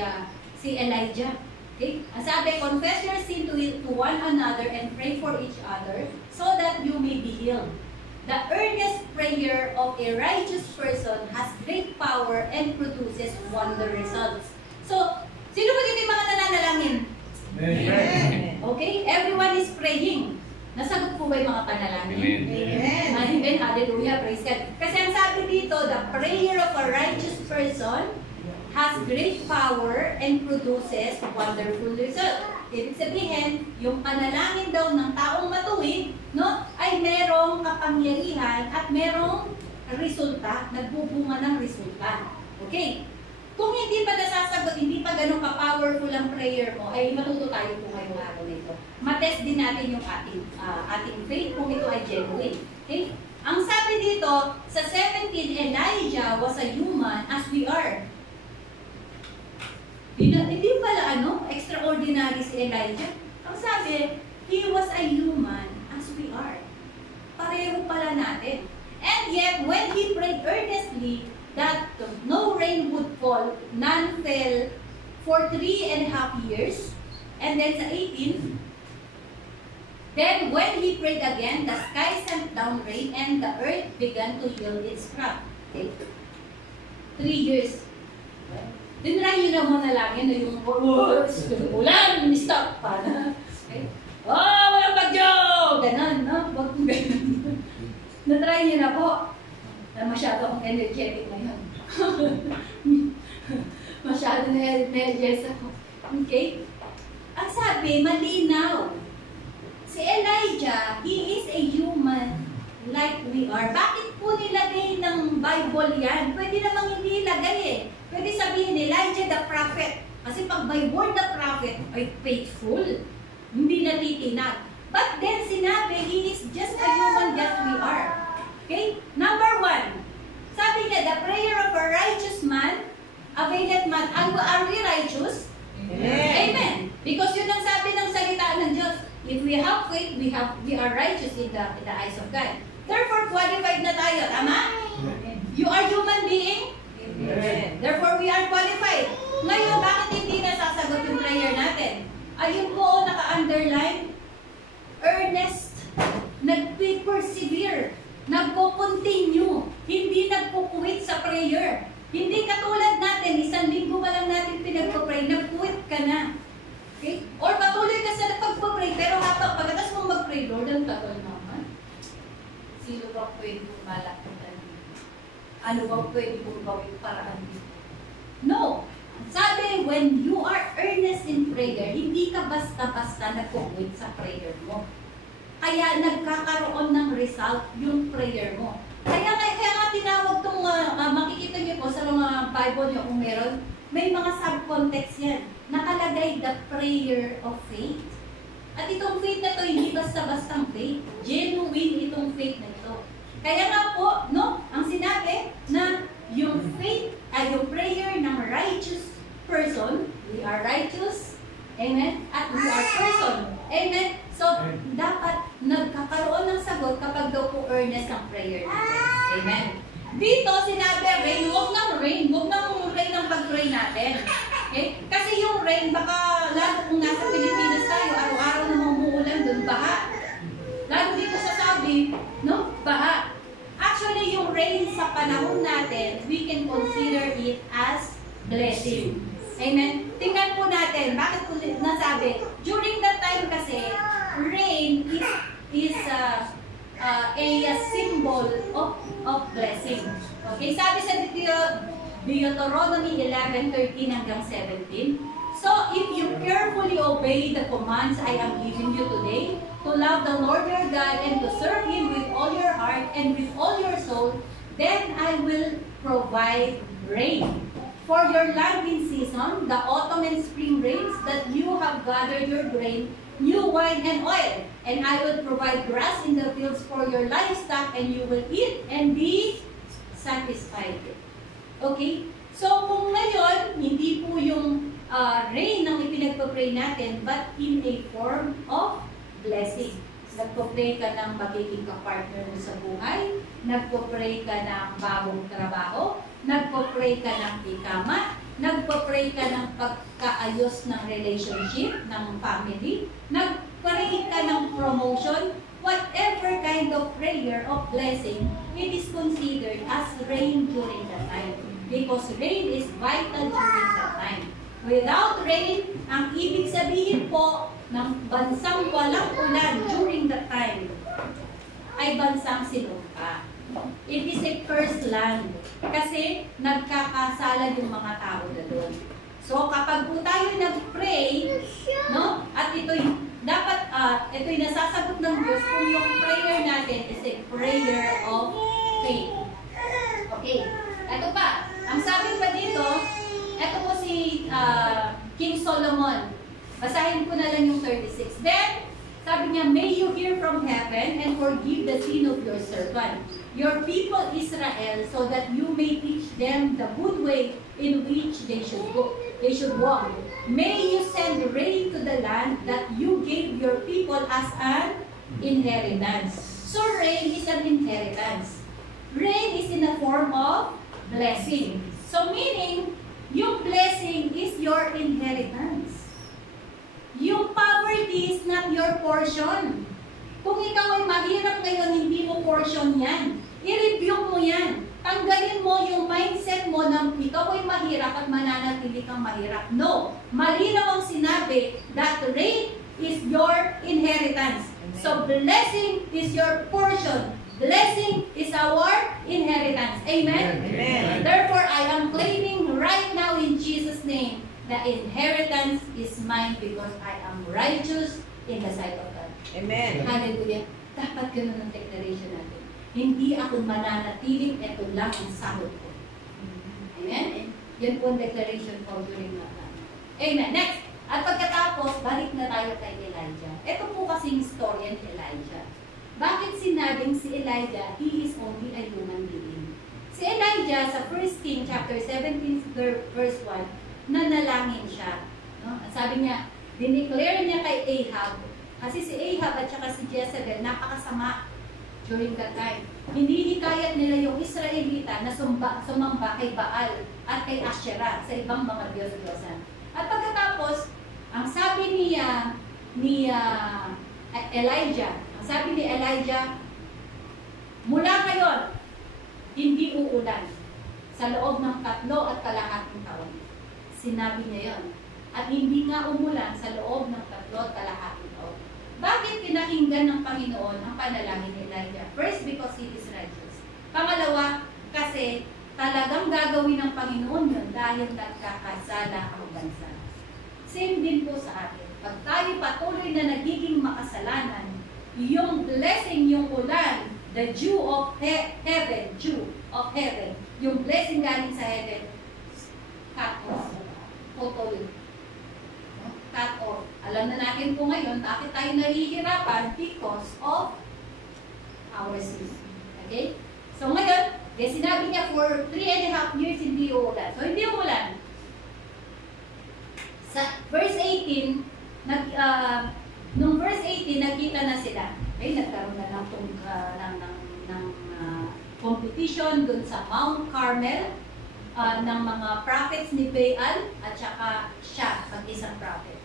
Elijah. Okay? Ang sabi, confess your sin to one another and pray for each other so that you may be healed. The earnest prayer of a righteous person has great power and produces wonder results. So, sino ba dito yung mga nananalangin? Amen. Okay? Everyone is praying. Nasagot po ba yung mga panalangin? Amen. Amen. Hallelujah. Praise God. Kasi ang sabi dito, the prayer of a righteous person has great power and produces wonderful results. Ibig sabihin, yung panalangin daw ng taong matuwid, no, ay merong kapangyarihan at merong resulta, nagbubunga ng resulta. Okay? Kung hindi pa nasasagot, hindi pa ganun ka-powerful ang prayer mo, ay matuto tayo po ngayong araw nito. Matest din natin yung ating faith kung ito ay genuine. Okay? Ang sabi dito, sa 17, Elijah was a human as we are. Hindi pala extraordinary si Elijah. Ang sabi, he was a human as we are. Pareho pala natin. And yet, when he prayed earnestly that no rain would fall, none fell for 3.5 years. And then sa 18, then when he prayed again, the sky sent down rain and the earth began to yield its crop. Okay? 3 years. Dinry nyo na muna lang yun, yung ulan, stop pa na. Okay? Oh, walang bagyo! Ganon, no? Huwag kong ganon. Na-try nyo na po. Masyado akong energetic ngayon. Masyado na energetic ako. Okay? Ang sabi, malinaw. Si Elijah, he is a human like we are. Bakit po nilagay ng Bible yan? Pwede namang hindi ilagay eh. Pwede sabihin, Elijah the prophet. Kasi pag by word the prophet ay faithful. Hindi natitinag. But then sinabi, he is just a human just we are. Okay? Number 1. Sabi niya, the prayer of a righteous man availeth much. Are we righteous? Amen. Amen. Because yun ang sabi ng salita ng Diyos. If we have faith, we are righteous in the eyes of God. Therefore, qualified na tayo. Tama? You are human being? Amen. Therefore, we are qualified. Ngayon, bakit hindi nasasagot yung prayer natin? Ayun po, naka-underline, earnest, nagpe-persevere, nagpo-continue, hindi nagpo-quit sa prayer. Hindi katulad natin, 1 linggo pa lang natin pinagpo-pray, nag-quit ka na. Okay? Or patuloy ka sa pagpo-pray, pero habang pagkatas mong mag-pray, Lord, ang tagal naman. Sino ba pwede kong malakitan? Ano ba pwede kong gawin paraan dito? No! Sabi, when you are earnest in prayer, hindi ka basta-basta nag-quit sa prayer mo. Kaya nagkakaroon ng result yung prayer mo. Kaya nga tinawag itong, makikita niyo po sa mga Bible niyo kung meron, may mga subcontext yan. Nakalagay the prayer of faith. At itong faith na to, hindi basta-bastang faith. Genuine itong faith na ito. Kaya nga po, no, ang sinabi na yung faith ay yung prayer ng righteous person. We are righteous. Amen? At we are person. Amen? So, dapat nagkakaroon ng sagot kapag daw po earnest ang prayer natin. Amen? Dito, sinabi, rain. Huwag ng rain ang pag-pray natin. Okay? Kasi yung rain, baka lalo kung nasa Pilipinas tayo, araw-araw na umuulan doon, baha. Lalo dito sa sabi, no? Baha. Actually, yung rain sa panahon natin, we can consider it as blessing. Amen? Tingnan po natin, bakit po nasabi? During that time kasi, rain is a symbol of blessing. Okay, sabi sa Deuteronomy 11:13 hanggang 17. So, if you carefully obey the commands I am giving you today, to love the Lord your God and to serve Him with all your heart and with all your soul, then I will provide rain for your land in season, the autumn and spring rains, that you have gathered your grain, new wine and oil, and I will provide grass in the fields for your livestock, and you will eat and be satisfied. Okay? So, kung ngayon, hindi po yung rain ang ipinagpapray natin, but in a form of blessing. Nagpo-pray ka ng magiging kapartner mo sa buhay, nagpo-pray ka ng bagong trabaho, nagpo-pray ka ng ikama, nagpo-pray ka ng pagkaayos ng relationship, ng family, nagpray ka ng promotion, whatever kind of prayer of blessing, it is considered as rain during that time. Because rain is vital during that time. Without rain, ang ibig sabihin po ng bansang walang ulan during that time ay bansang sinumpa. It is a cursed land kasi nagkakasala yung mga tao na doon. So So kapag po tayo nag-pray, no? At ito'y dapat ito'y nasasagot ng Diyos kung yung prayer natin is a prayer of faith. Okay. Ito pa. Ang sabi pa dito, ito po si King Solomon. Basahin ko na lang yung 36. Then, sabi niya, may you hear from heaven and forgive the sin of your servant, your people Israel, so that you may teach them the good way in which they should go. They should walk. May you send rain to the land that you gave your people as an inheritance. So rain is an inheritance. Rain is in the form of blessing. So meaning, yung blessing is your inheritance. Yung poverty is not your portion. Kung ikaw ay mahirap ngayon, hindi mo portion yan. I-review mo yan. Tanggalin mo yung mindset mo na ikaw ay mahirap at mananatili kang mahirap. No. Malinaw ang sinabi that rain is your inheritance. So blessing is your portion. Blessing is our inheritance. Amen? Amen. Therefore, I am claiming right now in Jesus' name, the inheritance is mine because I am righteous in the sight of God. Amen. Hallelujah. Dapat ganun ang declaration natin. Hindi ako mananatiling, ito lang ang sahod ko. Amen? Yan po ang declaration ko during that time. Amen. Next. At pagkatapos, balik na tayo kay Elijah. Ito po kasing story ni Elijah. Bakit sinabing si Elijah, he is only a human being? Si Elijah sa 1 King chapter 17 verse 1, nanalangin siya. No? Sabi niya, dineclare niya kay Ahab, kasi si Ahab at saka si Jezebel, napakasama during that time. Hindi hikayat nila yung Israelita na sumamba kay Baal at kay Asherah sa ibang mga Diyos-Diyosan. At pagkatapos, ang sabi ni Elijah, ang sabi ni Elijah, mula ngayon, hindi uulan sa loob ng 3.5 taon. Sinabi niya yon. At hindi nga umulan sa loob ng 3.5 taon. Bakit pinakinggan ng Panginoon ang panalangin ni Elijah? First, because he is righteous. Pangalawa, kasi talagang gagawin ng Panginoon yun dahil nagkakasala ang bansa. Same din po sa atin. Pag tayo patuloy na nagiging makasalanan, yung blessing, yung ulan, the dew of heaven, yung blessing galing sa heaven, cut off. Totally. Cut off. Alam na natin po ngayon, bakit tayo nahihirapan? Because of our sin. Okay? So ngayon, sinabi niya for 3.5 years hindi uulan. So hindi umulan. Sa verse 18, nung verse 18, nakita na sila. Okay, nagkaroon na ng competition dun sa Mount Carmel ng mga prophets ni Baal at saka siya, mag-isang prophet.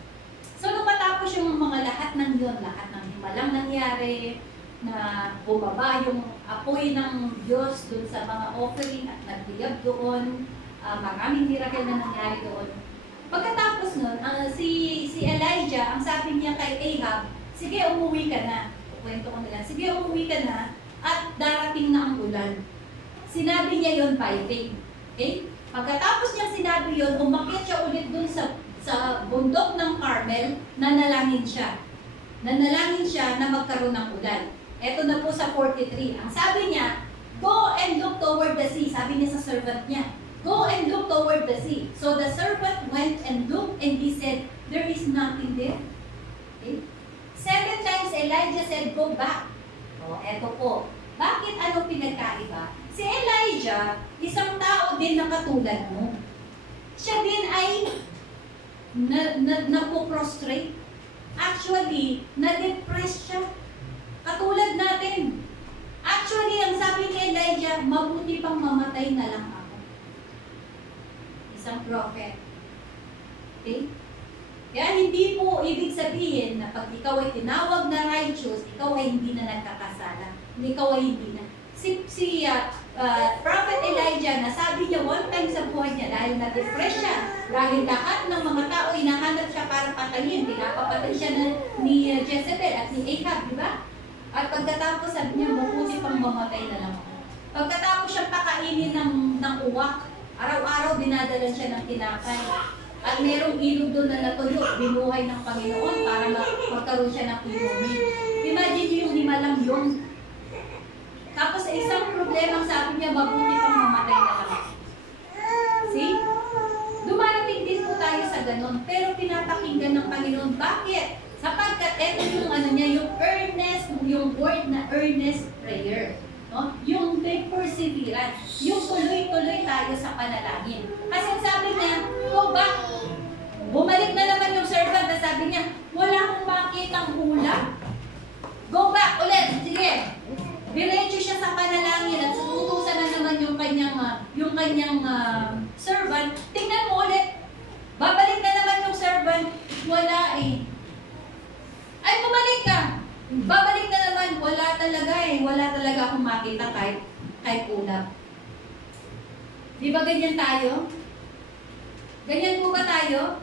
So, nung matapos yung mga lahat ng yun, lahat ng himalang nangyari, na bumaba yung apoy ng Diyos dun sa mga offering at nagliyab doon, maraming miracle na nangyari doon. Pagkatapos nun, si Elijah, ang sabi niya kay Ahab, sige, umuwi ka na. Kwento ko nila, sige, umuwi ka na at darating na ang ulan. Sinabi niya yon by faith. Okay? Pagkatapos niya sinabi yon, umakyat siya ulit dun sa bundok ng Carmel, nanalangin siya. Nanalangin siya na magkaroon ng ulan. Ito na po sa 43. Ang sabi niya, go and look toward the sea. Sabi niya sa servant niya, go and look toward the sea. So the servant went and looked and he said, there is nothing there. Okay? 7 times Elijah said, go back. O, eto po. Bakit ano pinagkaiba? Si Elijah, isang tao din na katulad mo. Siya din ay napoprostrate. Actually, na-depress siya. Katulad natin. Actually, ang sabi ni Elijah, mabuti pang mamatay na lang ako. Isang prophet. Okay? Kaya hindi po ibig sabihin na pag ikaw ay tinawag na righteous, ikaw ay hindi na nagkakasala. Ikaw ay hindi na. Prophet Elijah, nasabi niya one time sa buhay niya dahil na-depress siya. Dahil lahat ng mga tao hinahanap siya para patayin. Pinapapatay siya ni Jezebel at ni Ahab, di ba? At pagkatapos sabi niya, mabuti pang mamatay na lang ako. Pagkatapos siya pakainin ng uwak, araw-araw dinadalan siya ng tinapay. at merong ilog doon na natuyo, binuhay ng Panginoon para magkaroon siya ng inumin. Imagine niyo yung 5 lang yun. Tapos sa isang problema, sabi niya, mabuti pang mamatay na lang. See? Dumarating din po tayo sa ganun, pero pinapakinggan ng Panginoon. Bakit? Sapagkat ito yung yung earnest, yung word na earnest prayer. No? Yung may perseverance, yung tuloy-tuloy tayo sa panalangin. Kasi sabi niya, go back. Bumalik na naman yung servant na sabi niya, wala akong makitang ulam. Go back ulit, sige. Diretso siya sa panalangin at utusan na naman yung kanyang servant. Tingnan mo ulit. Babalik na naman yung servant. Wala eh. Ay, bumalik ka. Babalik na naman. Wala talaga eh. Wala talaga akong makita kahit ulap. Di ba ganyan tayo? Ganyan po ba tayo?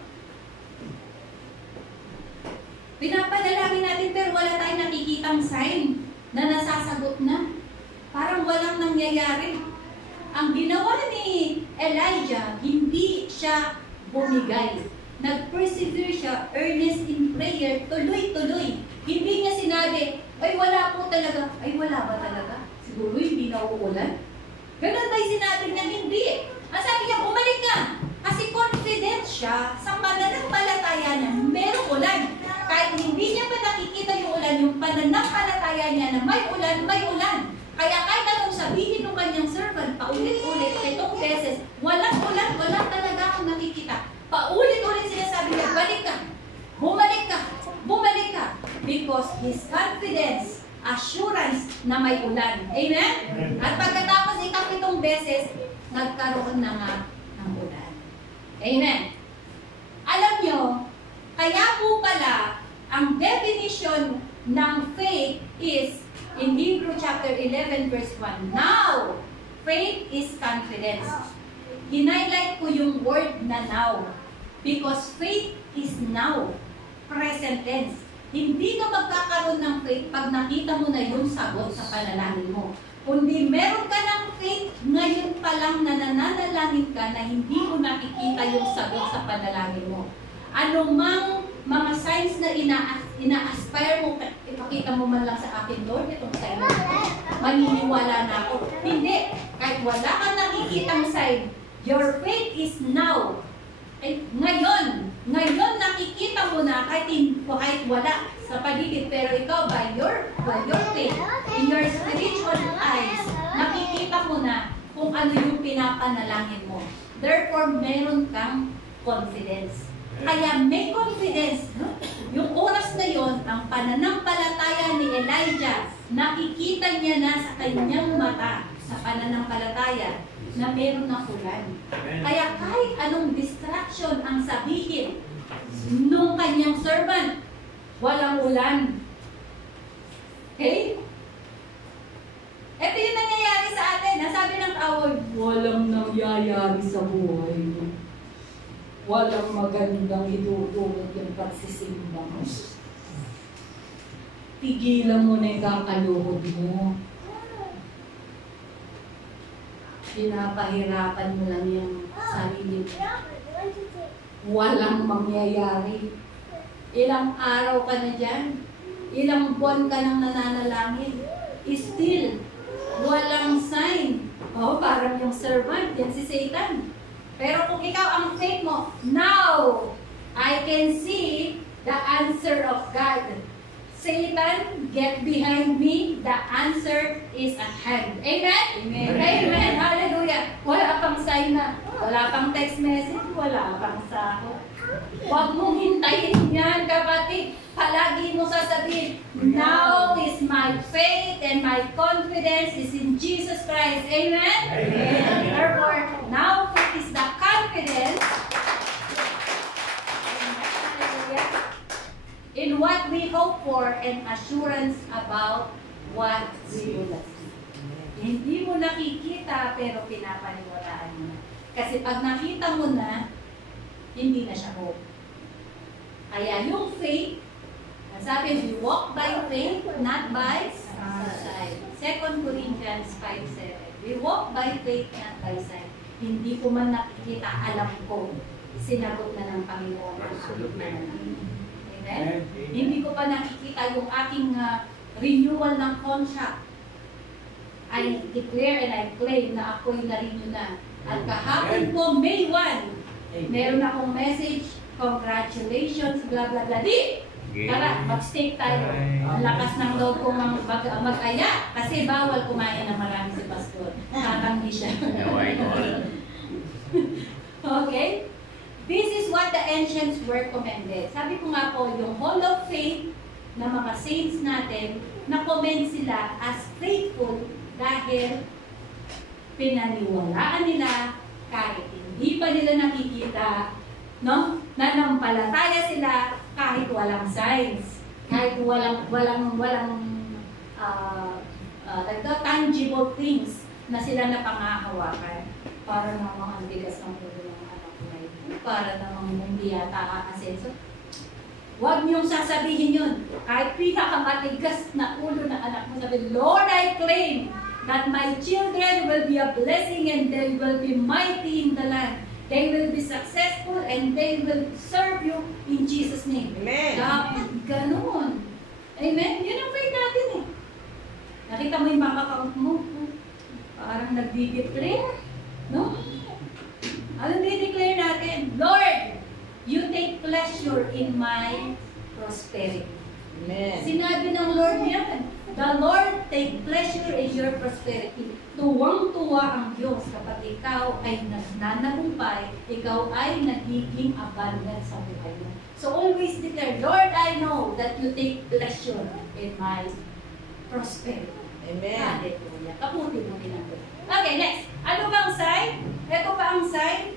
Pinapanalangin natin pero wala tayong nakikitang sign na nasasagot na. Parang walang nangyayari. Ang ginawa ni Elijah, hindi siya bumigay. Nag-persevere siya, earnest in prayer, tuloy-tuloy. Hindi niya sinabi, ay wala po talaga. Ay wala ba talaga? Siguro hindi na uulan. Ganun ba yung sinabi niya? Hindi. Ang sabi niya, bumalik ka. Kasi confident siya sa pananampalataya niya, merong ulan. Kahit hindi niya pa nakikita yung ulan, yung pananampalataya niya na may ulan, may ulan. Kaya kahit anong sabihin ng kanyang servant, paulit-ulit, itong beses, walang ulan, wala talaga akong nakikita. Paulit-ulit sinasabi niya, balik ka, bumalik ka, bumalik ka. Because his confidence, assurance na may ulan. Amen? At pagkatapos 7 beses, nagkaroon na nga ng ulan. Amen? Alam nyo, kaya po pala, ang definition ng faith is in Hebrews chapter 11 verse 1. Now, faith is confidence. Hinighlight ko yung word na now. Because faith is now. Present tense. Hindi ka magkakaroon ng faith pag nakita mo na yung sagot sa panalangin mo. Kundi meron ka ng faith ngayon pa lang na nananalangin ka na hindi mo nakikita yung sagot sa panalangin mo. Anumang mga signs na ina-aspire mo, ipakita mo man lang sa akin, Lord, itong sign mo, maniniwala na ako. Hindi. Kahit wala kang nakikitang sign, your faith is now. Ay, ngayon nakikita mo na kahit wala sa paligid, pero ikaw by your faith, in your spiritual eyes, nakikita mo na kung ano yung pinapanalangin mo. Therefore, meron kang confidence. Kaya may confidence, no? Yung oras na yon, ang pananampalataya ni Elijah, nakikita niya na sa kanyang mata, sa pananampalataya, na meron ng ulan. Kaya kahit anong distraction ang sabihin nung kanyang servant, walang ulan. Okay? Ito yung nangyayari sa atin. Nasabi ng tao, walang nangyayari sa buhay mo. Walang magandang itutulog yung pagsisimba mo. Tigilan mo na yung kakaluhod mo. Pinapahirapan mo lang yung sarili mo. Walang mangyayari. Ilang araw ka na dyan. Ilang buwan ka nang nananalangin. Still, walang sign. Oh, parang yung servant, yan si Satan. Pero kung ikaw ang faith mo, now, I can see the answer of God. Satan, get behind me. The answer is at hand. Amen? Amen. Amen. Hallelujah. Wala pang sign na. Wala pang text message. Wala pang sahod. Huwag mong hintayin yan, kapatid. Palagi mo sasabihin, now is my faith and my confidence is in Jesus Christ. Amen? Amen. Therefore, now faith is the confidence in what we hope for and assurance about what we will see. Hindi mo nakikita pero pinapaniwalaan mo na. Kasi pag nakita mo na, hindi na siya hope. Kaya yung faith, sabi, we walk by faith, not by sight. 2 Corinthians 5:7. We walk by faith, not by sight. Hindi ko man nakikita, alam ko sinagot na ng Panginoon ang aking panalangin. Amen? Amen. Hindi ko pa nakikita yung aking renewal ng contract. I declare and I claim na ako'y na-renew na. At kahapon po, May 1, meron akong message, congratulations, blah blah blah. Di! Tara, mag-steak tayo. Ang lakas ng loob kong mag-aya kasi bawal kumain ng marami si Pastor. Tatanggi siya. Okay? This is what the ancients were commended. Sabi ko nga po, yung Hall of Faith na mga saints natin, na-commend sila as faithful dahil pinaniwalaan nila kahit hindi pa nila nakikita, no? Nanampalataya sila kahit walang signs, kahit walang tangible things na sila napangahawakan. Para namang ang bigas ng ulo ng anak ko na ito, para namang hindi yata aasenso. Huwag niyong sasabihin yun. Kahit pinakamatigas na ulo ng anak mo, sabi, Lord, I claim that my children will be a blessing and they will be mighty in the land. They will be successful and they will serve you in Jesus' name. Amen. Ganun. Amen? Yun ang faith natin eh. Nakita mo yung bank account mo? Parang nagdi-declare. No? Anong di-declare natin? Lord, you take pleasure in my prosperity. Amen. Sinabi ng Lord yan. The Lord take pleasure in your prosperity. Tuwang-tuwa ang Diyos kapag ikaw ay nananagumpay, ikaw ay nagiging abundant sa buhay mo. So always declare, Lord, I know that you take pleasure in my prosperity. Amen. Hallelujah. Kaputi-puti natin. Okay, next. Ano bang sign? Ito pa ang sign.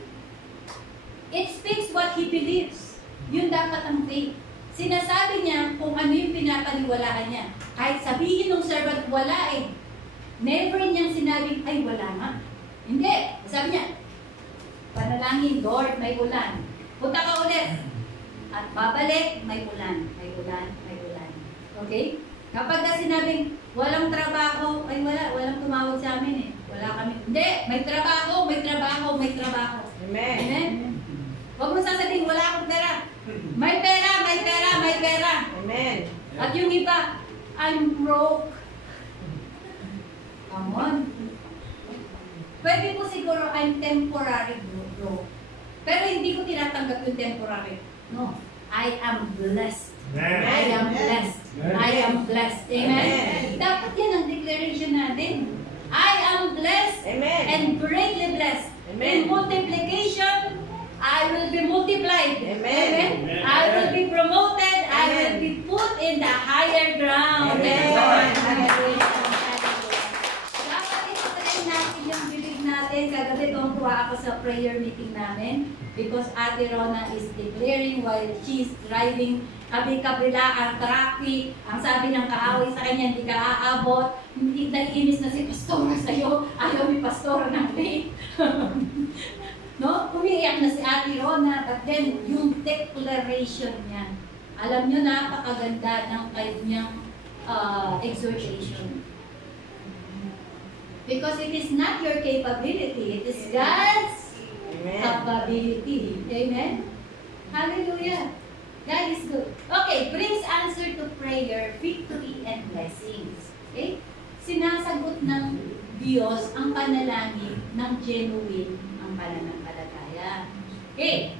It speaks what he believes. Yun dapat ang faith. Sinasabi niya kung ano yung pinapaniwalaan niya. Kahit sabihin ng servant, wala eh. Never niyang sinabing, ay wala nga. Hindi. Sabi niya, panalangin, Lord, may ulan. Punta ka ulit. At babalik, may ulan. May ulan, may ulan. Okay? Kapag na sinabing, walang trabaho, ay wala. Walang tumawag sa amin eh. Wala kami. Hindi. May trabaho, may trabaho, may trabaho. Amen. Amen? Huwag mo sasabihin, wala akong pera. May pera, may pera, may pera. Amen. At yung iba, I'm broke. Come on. Pwede po siguro, I'm temporary broke. Pero hindi ko tinatanggap yung temporary. No. I am blessed. I am blessed. I am blessed. Amen? Dapat yan ang declaration natin. I am blessed Amen. and greatly blessed. Amen. In multiplication, I will be multiplied. Amen. Amen. I will be promoted. I will be put in the higher ground. Amen. Hallelujah. Dapat ito natin yung bibig natin. Kagabi tuwa ako sa prayer meeting namin because Ate Rona is declaring while she's driving kabi-kabila ang traffic. Ang sabi ng kaaway sa kanya, hindi ka aabot. Hindi naiinis na si Pastora sa'yo. Ayaw ni Pastora ng late. No? Umiiyak na si Ate Rona, but then yung declaration niya, alam nyo, napakaganda ng kanyang exhortation. Because it is not your capability, it is God's capability. Amen? Hallelujah. God is good. Okay, brings answer to prayer, victory, and blessings. Okay? Sinasagot ng Diyos ang panalangin ng genuine ang pananampalataya. Okay.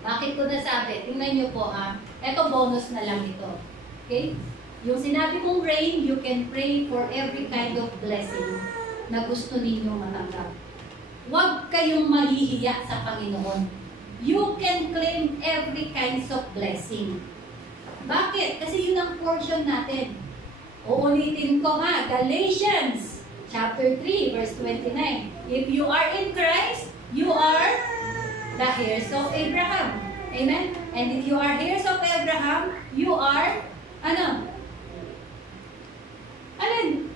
Bakit ko nasabi? Tingnan nyo po ha. Ito bonus na lang ito. Okay? Yung sinabi mong rain, you can pray for every kind of blessing na gusto ninyong matanggap. Huwag kayong mahihiya sa Panginoon. You can claim every kinds of blessing. Bakit? Kasi yun ang portion natin. Uulitin ko ha, Galatians chapter 3, verse 29. If you are in Christ, you are the heirs of Abraham. Amen? And if you are heirs of Abraham, you are, ano? Alin?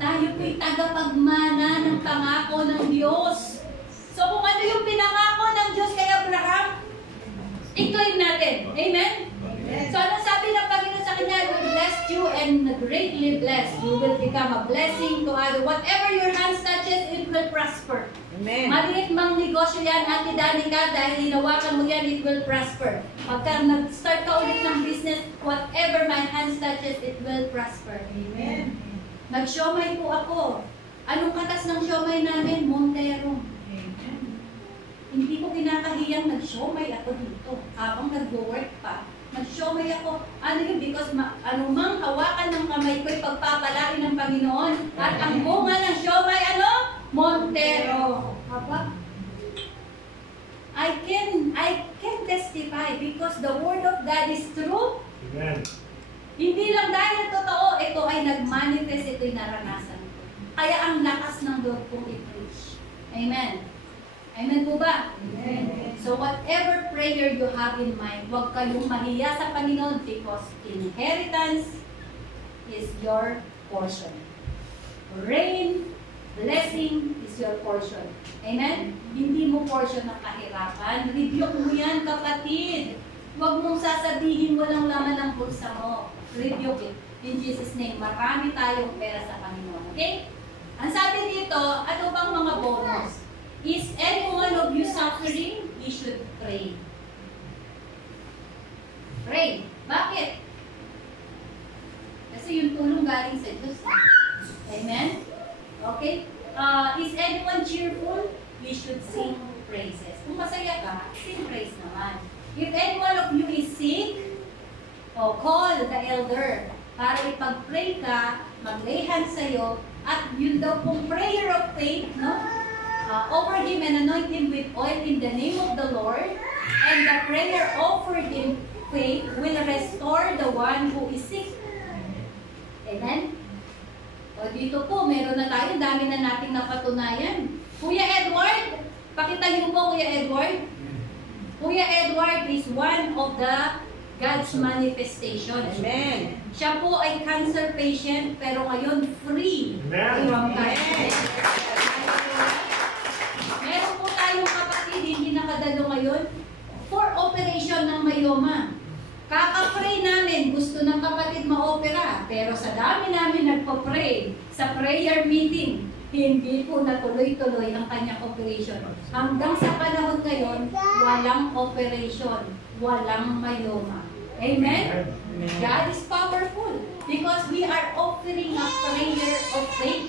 Tayo po'y tagapagmana ng pangako ng Diyos. So kung ano yung pinangako ng Diyos kay Abraham, i-claim natin. Amen? So ano sabi ng Panginoon sa kanya? I will bless you and greatly bless. You will become a blessing to others. Whatever your hands touches, it will prosper. Amen. Maliit mang negosyo yan, Ate Danica, dahil hinawakan mo yan, it will prosper. Pagka nag-start ka ulit ng business, whatever my hands touches, it will prosper. Amen. Nag-siomay po ako. Anong katas ng siomay namin? Montero. Amen. Hindi ko kinakahiyang nag-siomay ako dito. Habang nag-work pa, nag-siomay ako. Ano yun? Because anumang hawakan ng kamay ko'y pagpapalain ng Panginoon. At ang bunga ng siomay, ano? Montero. Haba? I can testify because the word of God is true. Amen. Hindi lang dahil totoo, ito ay nag-manifest, ito'y naranasan ko. Kaya ang lakas ng Lord kong i-preach. Amen. Amen po ba? Amen. So whatever prayer you have in mind, huwag kayong mahiya sa Panginoon because inheritance is your portion. Rain, blessing is your portion. Amen? Hindi mo portion ng kahirapan. Rebuke mo yan, kapatid. Huwag mong sasabihin walang laman ng bulsa mo. Rebuke it. In Jesus' name, marami tayong pera sa Panginoon. Okay? Ang sabi dito, ano bang mga bonus? Is any one of you suffering? We should pray. Pray. Bakit? Kasi yung tulong galing sa Diyos. Amen? Okay? Is anyone cheerful? We should sing praises. Kung masaya ka, sing praise naman. If any one of you is sick, call the elder para ipag-pray ka, mag-lay hands sa'yo, at yun daw pong prayer of faith, no? Over him and anoint him with oil in the name of the Lord, and the prayer offered in faith will restore the one who is sick. Amen? O dito po, meron na tayo, dami na nating napatunayan. Kuya Edward, pakita niyo po Kuya Edward. Kuya Edward is one of the God's manifestation. Amen. Siya po ay cancer patient, pero ngayon free Amen. from cancer. Meron po tayong kapatid, hindi nakadalo ngayon, for operation ng myoma. Kaka-pray namin, gusto ng kapatid ma-opera, pero sa dami namin nagpa-pray sa prayer meeting, hindi po natuloy-tuloy ang kanyang operation. Hanggang sa panahon ngayon, walang operation, walang myoma. Amen? God is powerful because we are offering a prayer of faith.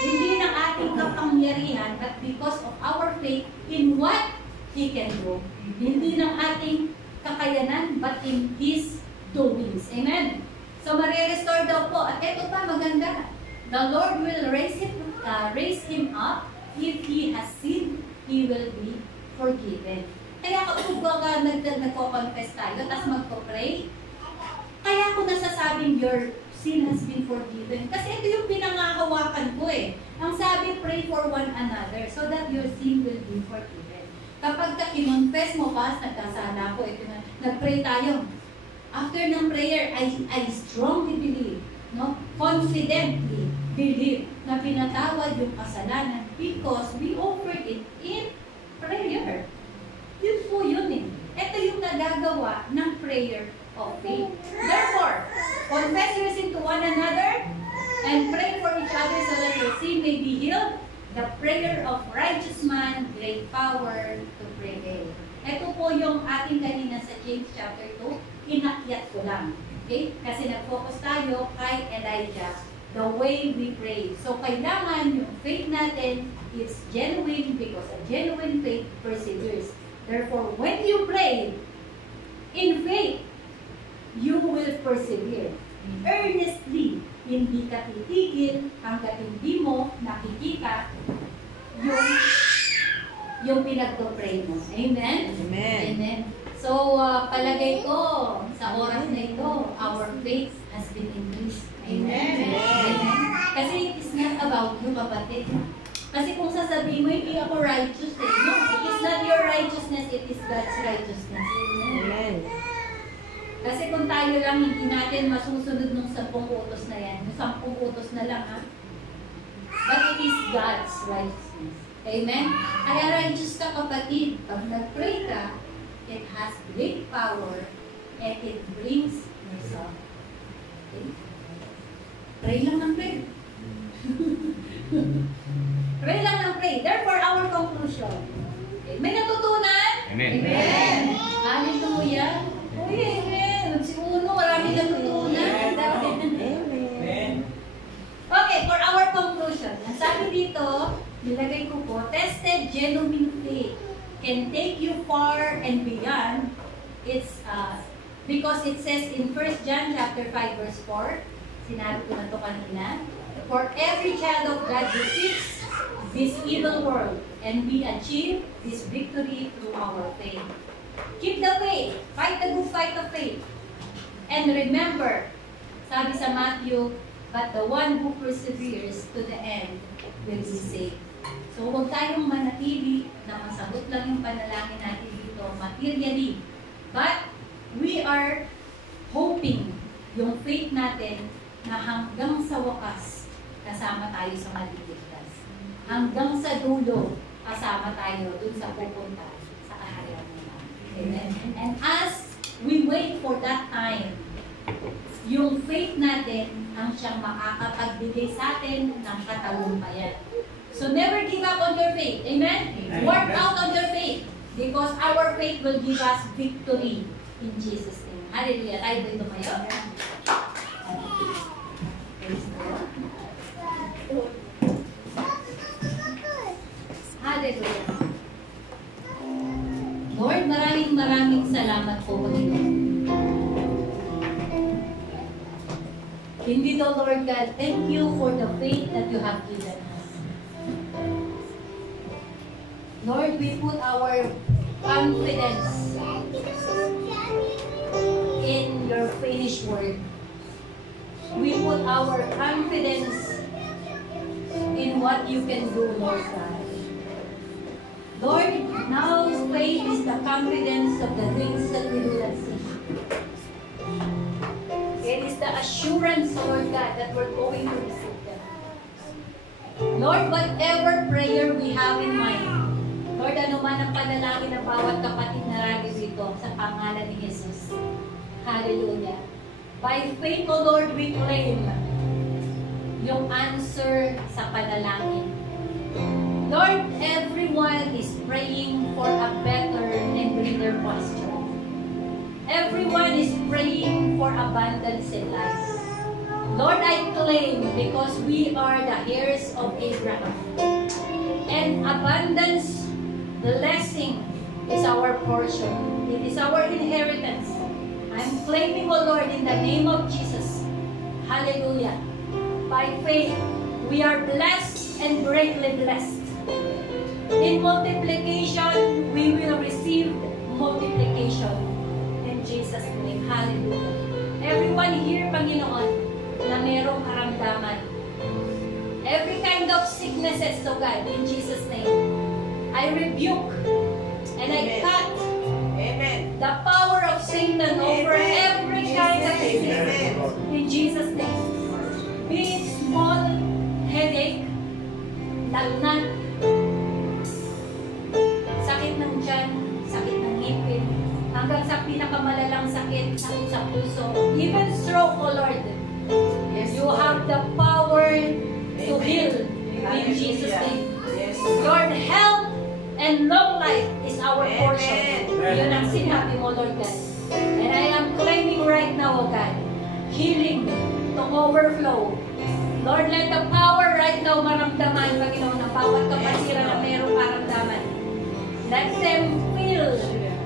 Hindi ng ating kapangyarihan, but because of our faith in what He can do. Hindi ng ating kakayanan, but in His doings. Amen? So, marirestore daw po. At ito pa, maganda. The Lord will raise him up. If he has sinned, he will be forgiven. Kaya kapag nagko-confess tayo, tapos magpo-pray, kaya ko nasasabing your sin has been forgiven. Kasi ito yung pinangahawakan ko eh. Ang sabi, pray for one another so that your sin will be forgiven. Kapag kinonfess mo pa, nagkasala ko, ito na, nag-pray tayo. After ng prayer, I strongly believe, no? Confidently believe na pinatawad yung kasalanan because we offered it in prayer. Yun po yun eh. Ito yung nagagawa ng prayer of faith. Therefore, confess your sin to one another and pray for each other so that your sin may be healed. The prayer of righteous man, great power to prevail. Ito po yung ating kanina sa James chapter 2, inakyat ko lang. Okay? Kasi nag-focus tayo kay Elijah, the way we pray. So, kailangan yung faith natin is genuine because a genuine faith perseveres. Therefore, when you pray in faith, you will persevere. Earnestly, hindi ka titigil hanggat hindi mo nakikita yung pinagpo-pray mo. Amen? Amen. Amen. So, palagay ko, sa oras na ito, our faith has been increased. Amen. Amen. Kasi it is not about you, kapatid. Kasi kung sasabihin mo, hindi ako righteous eh. No, it is not your righteousness, it is God's righteousness. Amen. Kasi kung tayo lang, hindi natin masusunod ng 10 utos na yan. Yung 10 utos na lang, ha? But it is God's righteousness. Amen? Kaya righteous ka, kapatid. Pag nag-pray ka, it has great power and it brings result. Okay? Pray lang ng pray. Pray lang ng pray. Therefore, our conclusion. Okay. May natutunan? Amen. Amen. Hallelujah. Uy, amen. Si Uno, maraming natutunan. Amen. Okay, for our conclusion. Ang sabi dito, nilagay ko po, tested genuine faith can take you far and beyond. It's because it says in 1 John chapter 5 verse 4, sinabi ko na to kanina, for every child of God defeats this evil world and we achieve this victory through our faith. Keep the faith. Fight the good fight of faith. And remember, sabi sa Matthew, but the one who perseveres to the end will be saved. So huwag tayong manatili na masagot lang yung panalangin natin dito materially. But we are hoping yung faith natin na hanggang sa wakas kasama tayo sa maliligtas. Hanggang sa dulo kasama tayo dun sa pupunta sa kaharian nila. Amen. And as we wait for that time, yung faith natin ang siyang makakapagbigay sa atin ng katagumpayan. So never give up on your faith. Amen? Work out on your faith because our faith will give us victory in Jesus' name. Hallelujah. Tayo din tumayo. Praise the Lord. Hallelujah. Lord, maraming salamat po, Panginoon. Hindi daw, Lord God, thank you for the faith that you have given us. Lord, we put our confidence in your finished word. We put our confidence in what you can do, Lord God. Lord, now faith is the confidence of the things that we do not see. It is the assurance, Lord God, that we're going to receive them. Lord, whatever prayer we have in mind, Lord, ano man ang panalangin ng bawat kapatid na rally dito sa pangalan ni Jesus. Hallelujah. By faith, O Lord, we claim yung answer sa panalangin. Lord, everyone is praying for a better and greener pasture. Everyone is praying for abundance in life. Lord, I claim because we are the heirs of Abraham. And abundance, blessing is our portion. It is our inheritance. I'm claiming, O Lord, in the name of Jesus. Hallelujah. By faith, we are blessed and greatly blessed. In multiplication, we will receive multiplication. In Jesus' name. Hallelujah. Everyone here, Panginoon, na merong karamdaman. Every kind of sicknesses, so God, in Jesus' name, I rebuke and I cut the power of Satan over every kind of sickness. In Jesus' name. Be it small headache, lagnat, sakit ng tiyan, sakit ng ngipin, hanggang sa pinakamalalang sakit, sakit sa puso, even stroke, O Lord. You have the power to heal in Jesus' name. Lord, health and long life is our portion. Yun ang sinabi mo, Lord God. And I am claiming right now, O God, healing to overflow. Lord, let the power right now maramdaman, Panginoon, ng bawat kapatira na mayroong karamdaman. Let them feel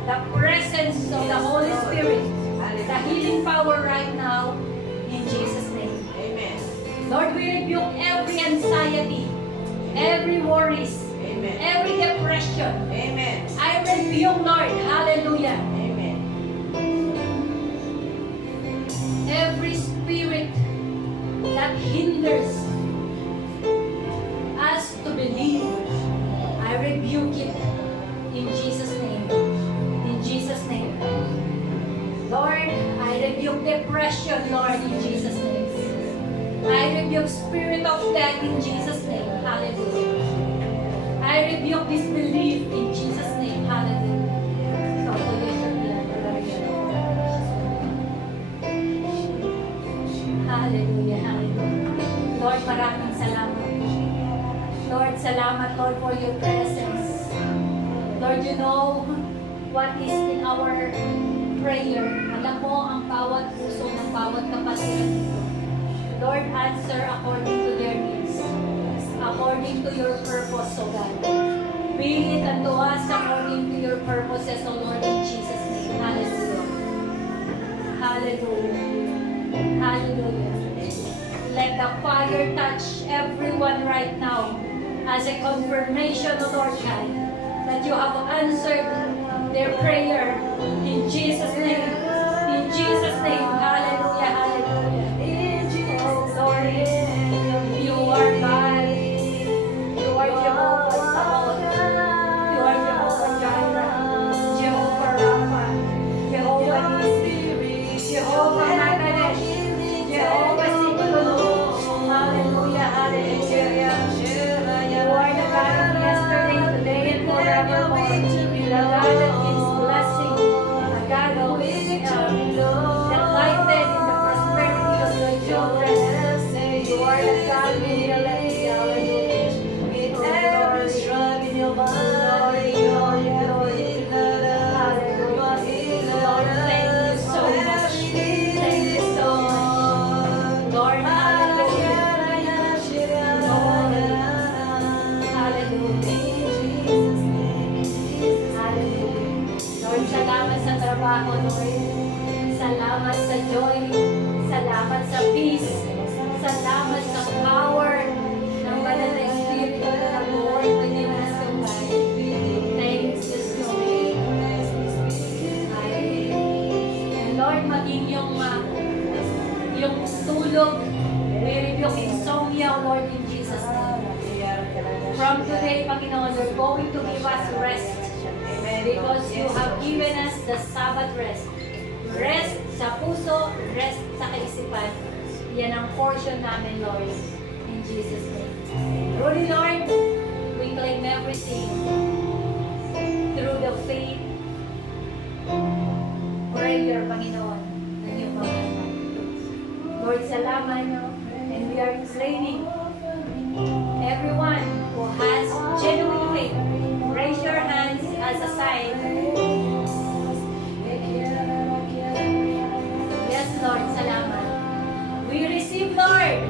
the presence of the Holy Spirit, the healing power right now, in Jesus' name. Amen. Lord, we rebuke every anxiety, every worries, every depression. Amen. I rebuke, Lord, hallelujah, Amen. every spirit that hinders us to believe. I rebuke it in Jesus' name. In Jesus' name. Lord, I rebuke depression, Lord, in Jesus' name. I rebuke spirit of death in Jesus' name. Hallelujah. I rebuke disbelief in Jesus' name. Hallelujah. Hallelujah. Hallelujah. Salamat, Lord, for your presence. Lord, you know what is in our prayer. Alam mo ang bawat puso ng bawat kapatid. Lord, answer according to their needs, according to your purpose, O God. Be it unto us according to your purposes, O Lord, in Jesus' name. Hallelujah. Hallelujah. Hallelujah. Let the fire touch everyone right now as a confirmation, O Lord God, that you have answered their prayer in Jesus' name. In Jesus' name. Hallelujah. Hallelujah. Oh Lord, you are God. You are Jehovah Sabaoth. You are Jehovah Jireh. Jehovah Rapha. Jehovah Nissi. Jehovah Makadesh. Jehovah Sikolo. Hallelujah. Hallelujah. You are the God of yesterday, today, and forevermore. The God that gives blessing. The God who is delighted in the prosperity of your children. You are the God who elect. Hallelujah. With every stride in your body, Lord, thank you so much. Thank you so much. Lord, hallelujah. Lord, salamat sa trabaho, Lord. Salamat sa joy. Salamat sa peace. Salamat sa power ng banal na Espiritu na nag-work within us, O God. Thanks to Lord. And Lord, maging yung tulog, we rebuke insomnia, Lord, in Jesus' name. From today, Panginoon, you're going to give us rest. Because you have given us the Sabbath rest. Rest sa puso, rest sa kaisipan. Yan ang portion namin, Lord. In Jesus' name. Truly, Lord, we claim everything through the faith prayer, Panginoon, ng iyong mga anak. Lord, salamat, and we are claiming everyone who has genuine faith. Raise your hands as a sign. Yes, Lord, salamat. We receive, Lord,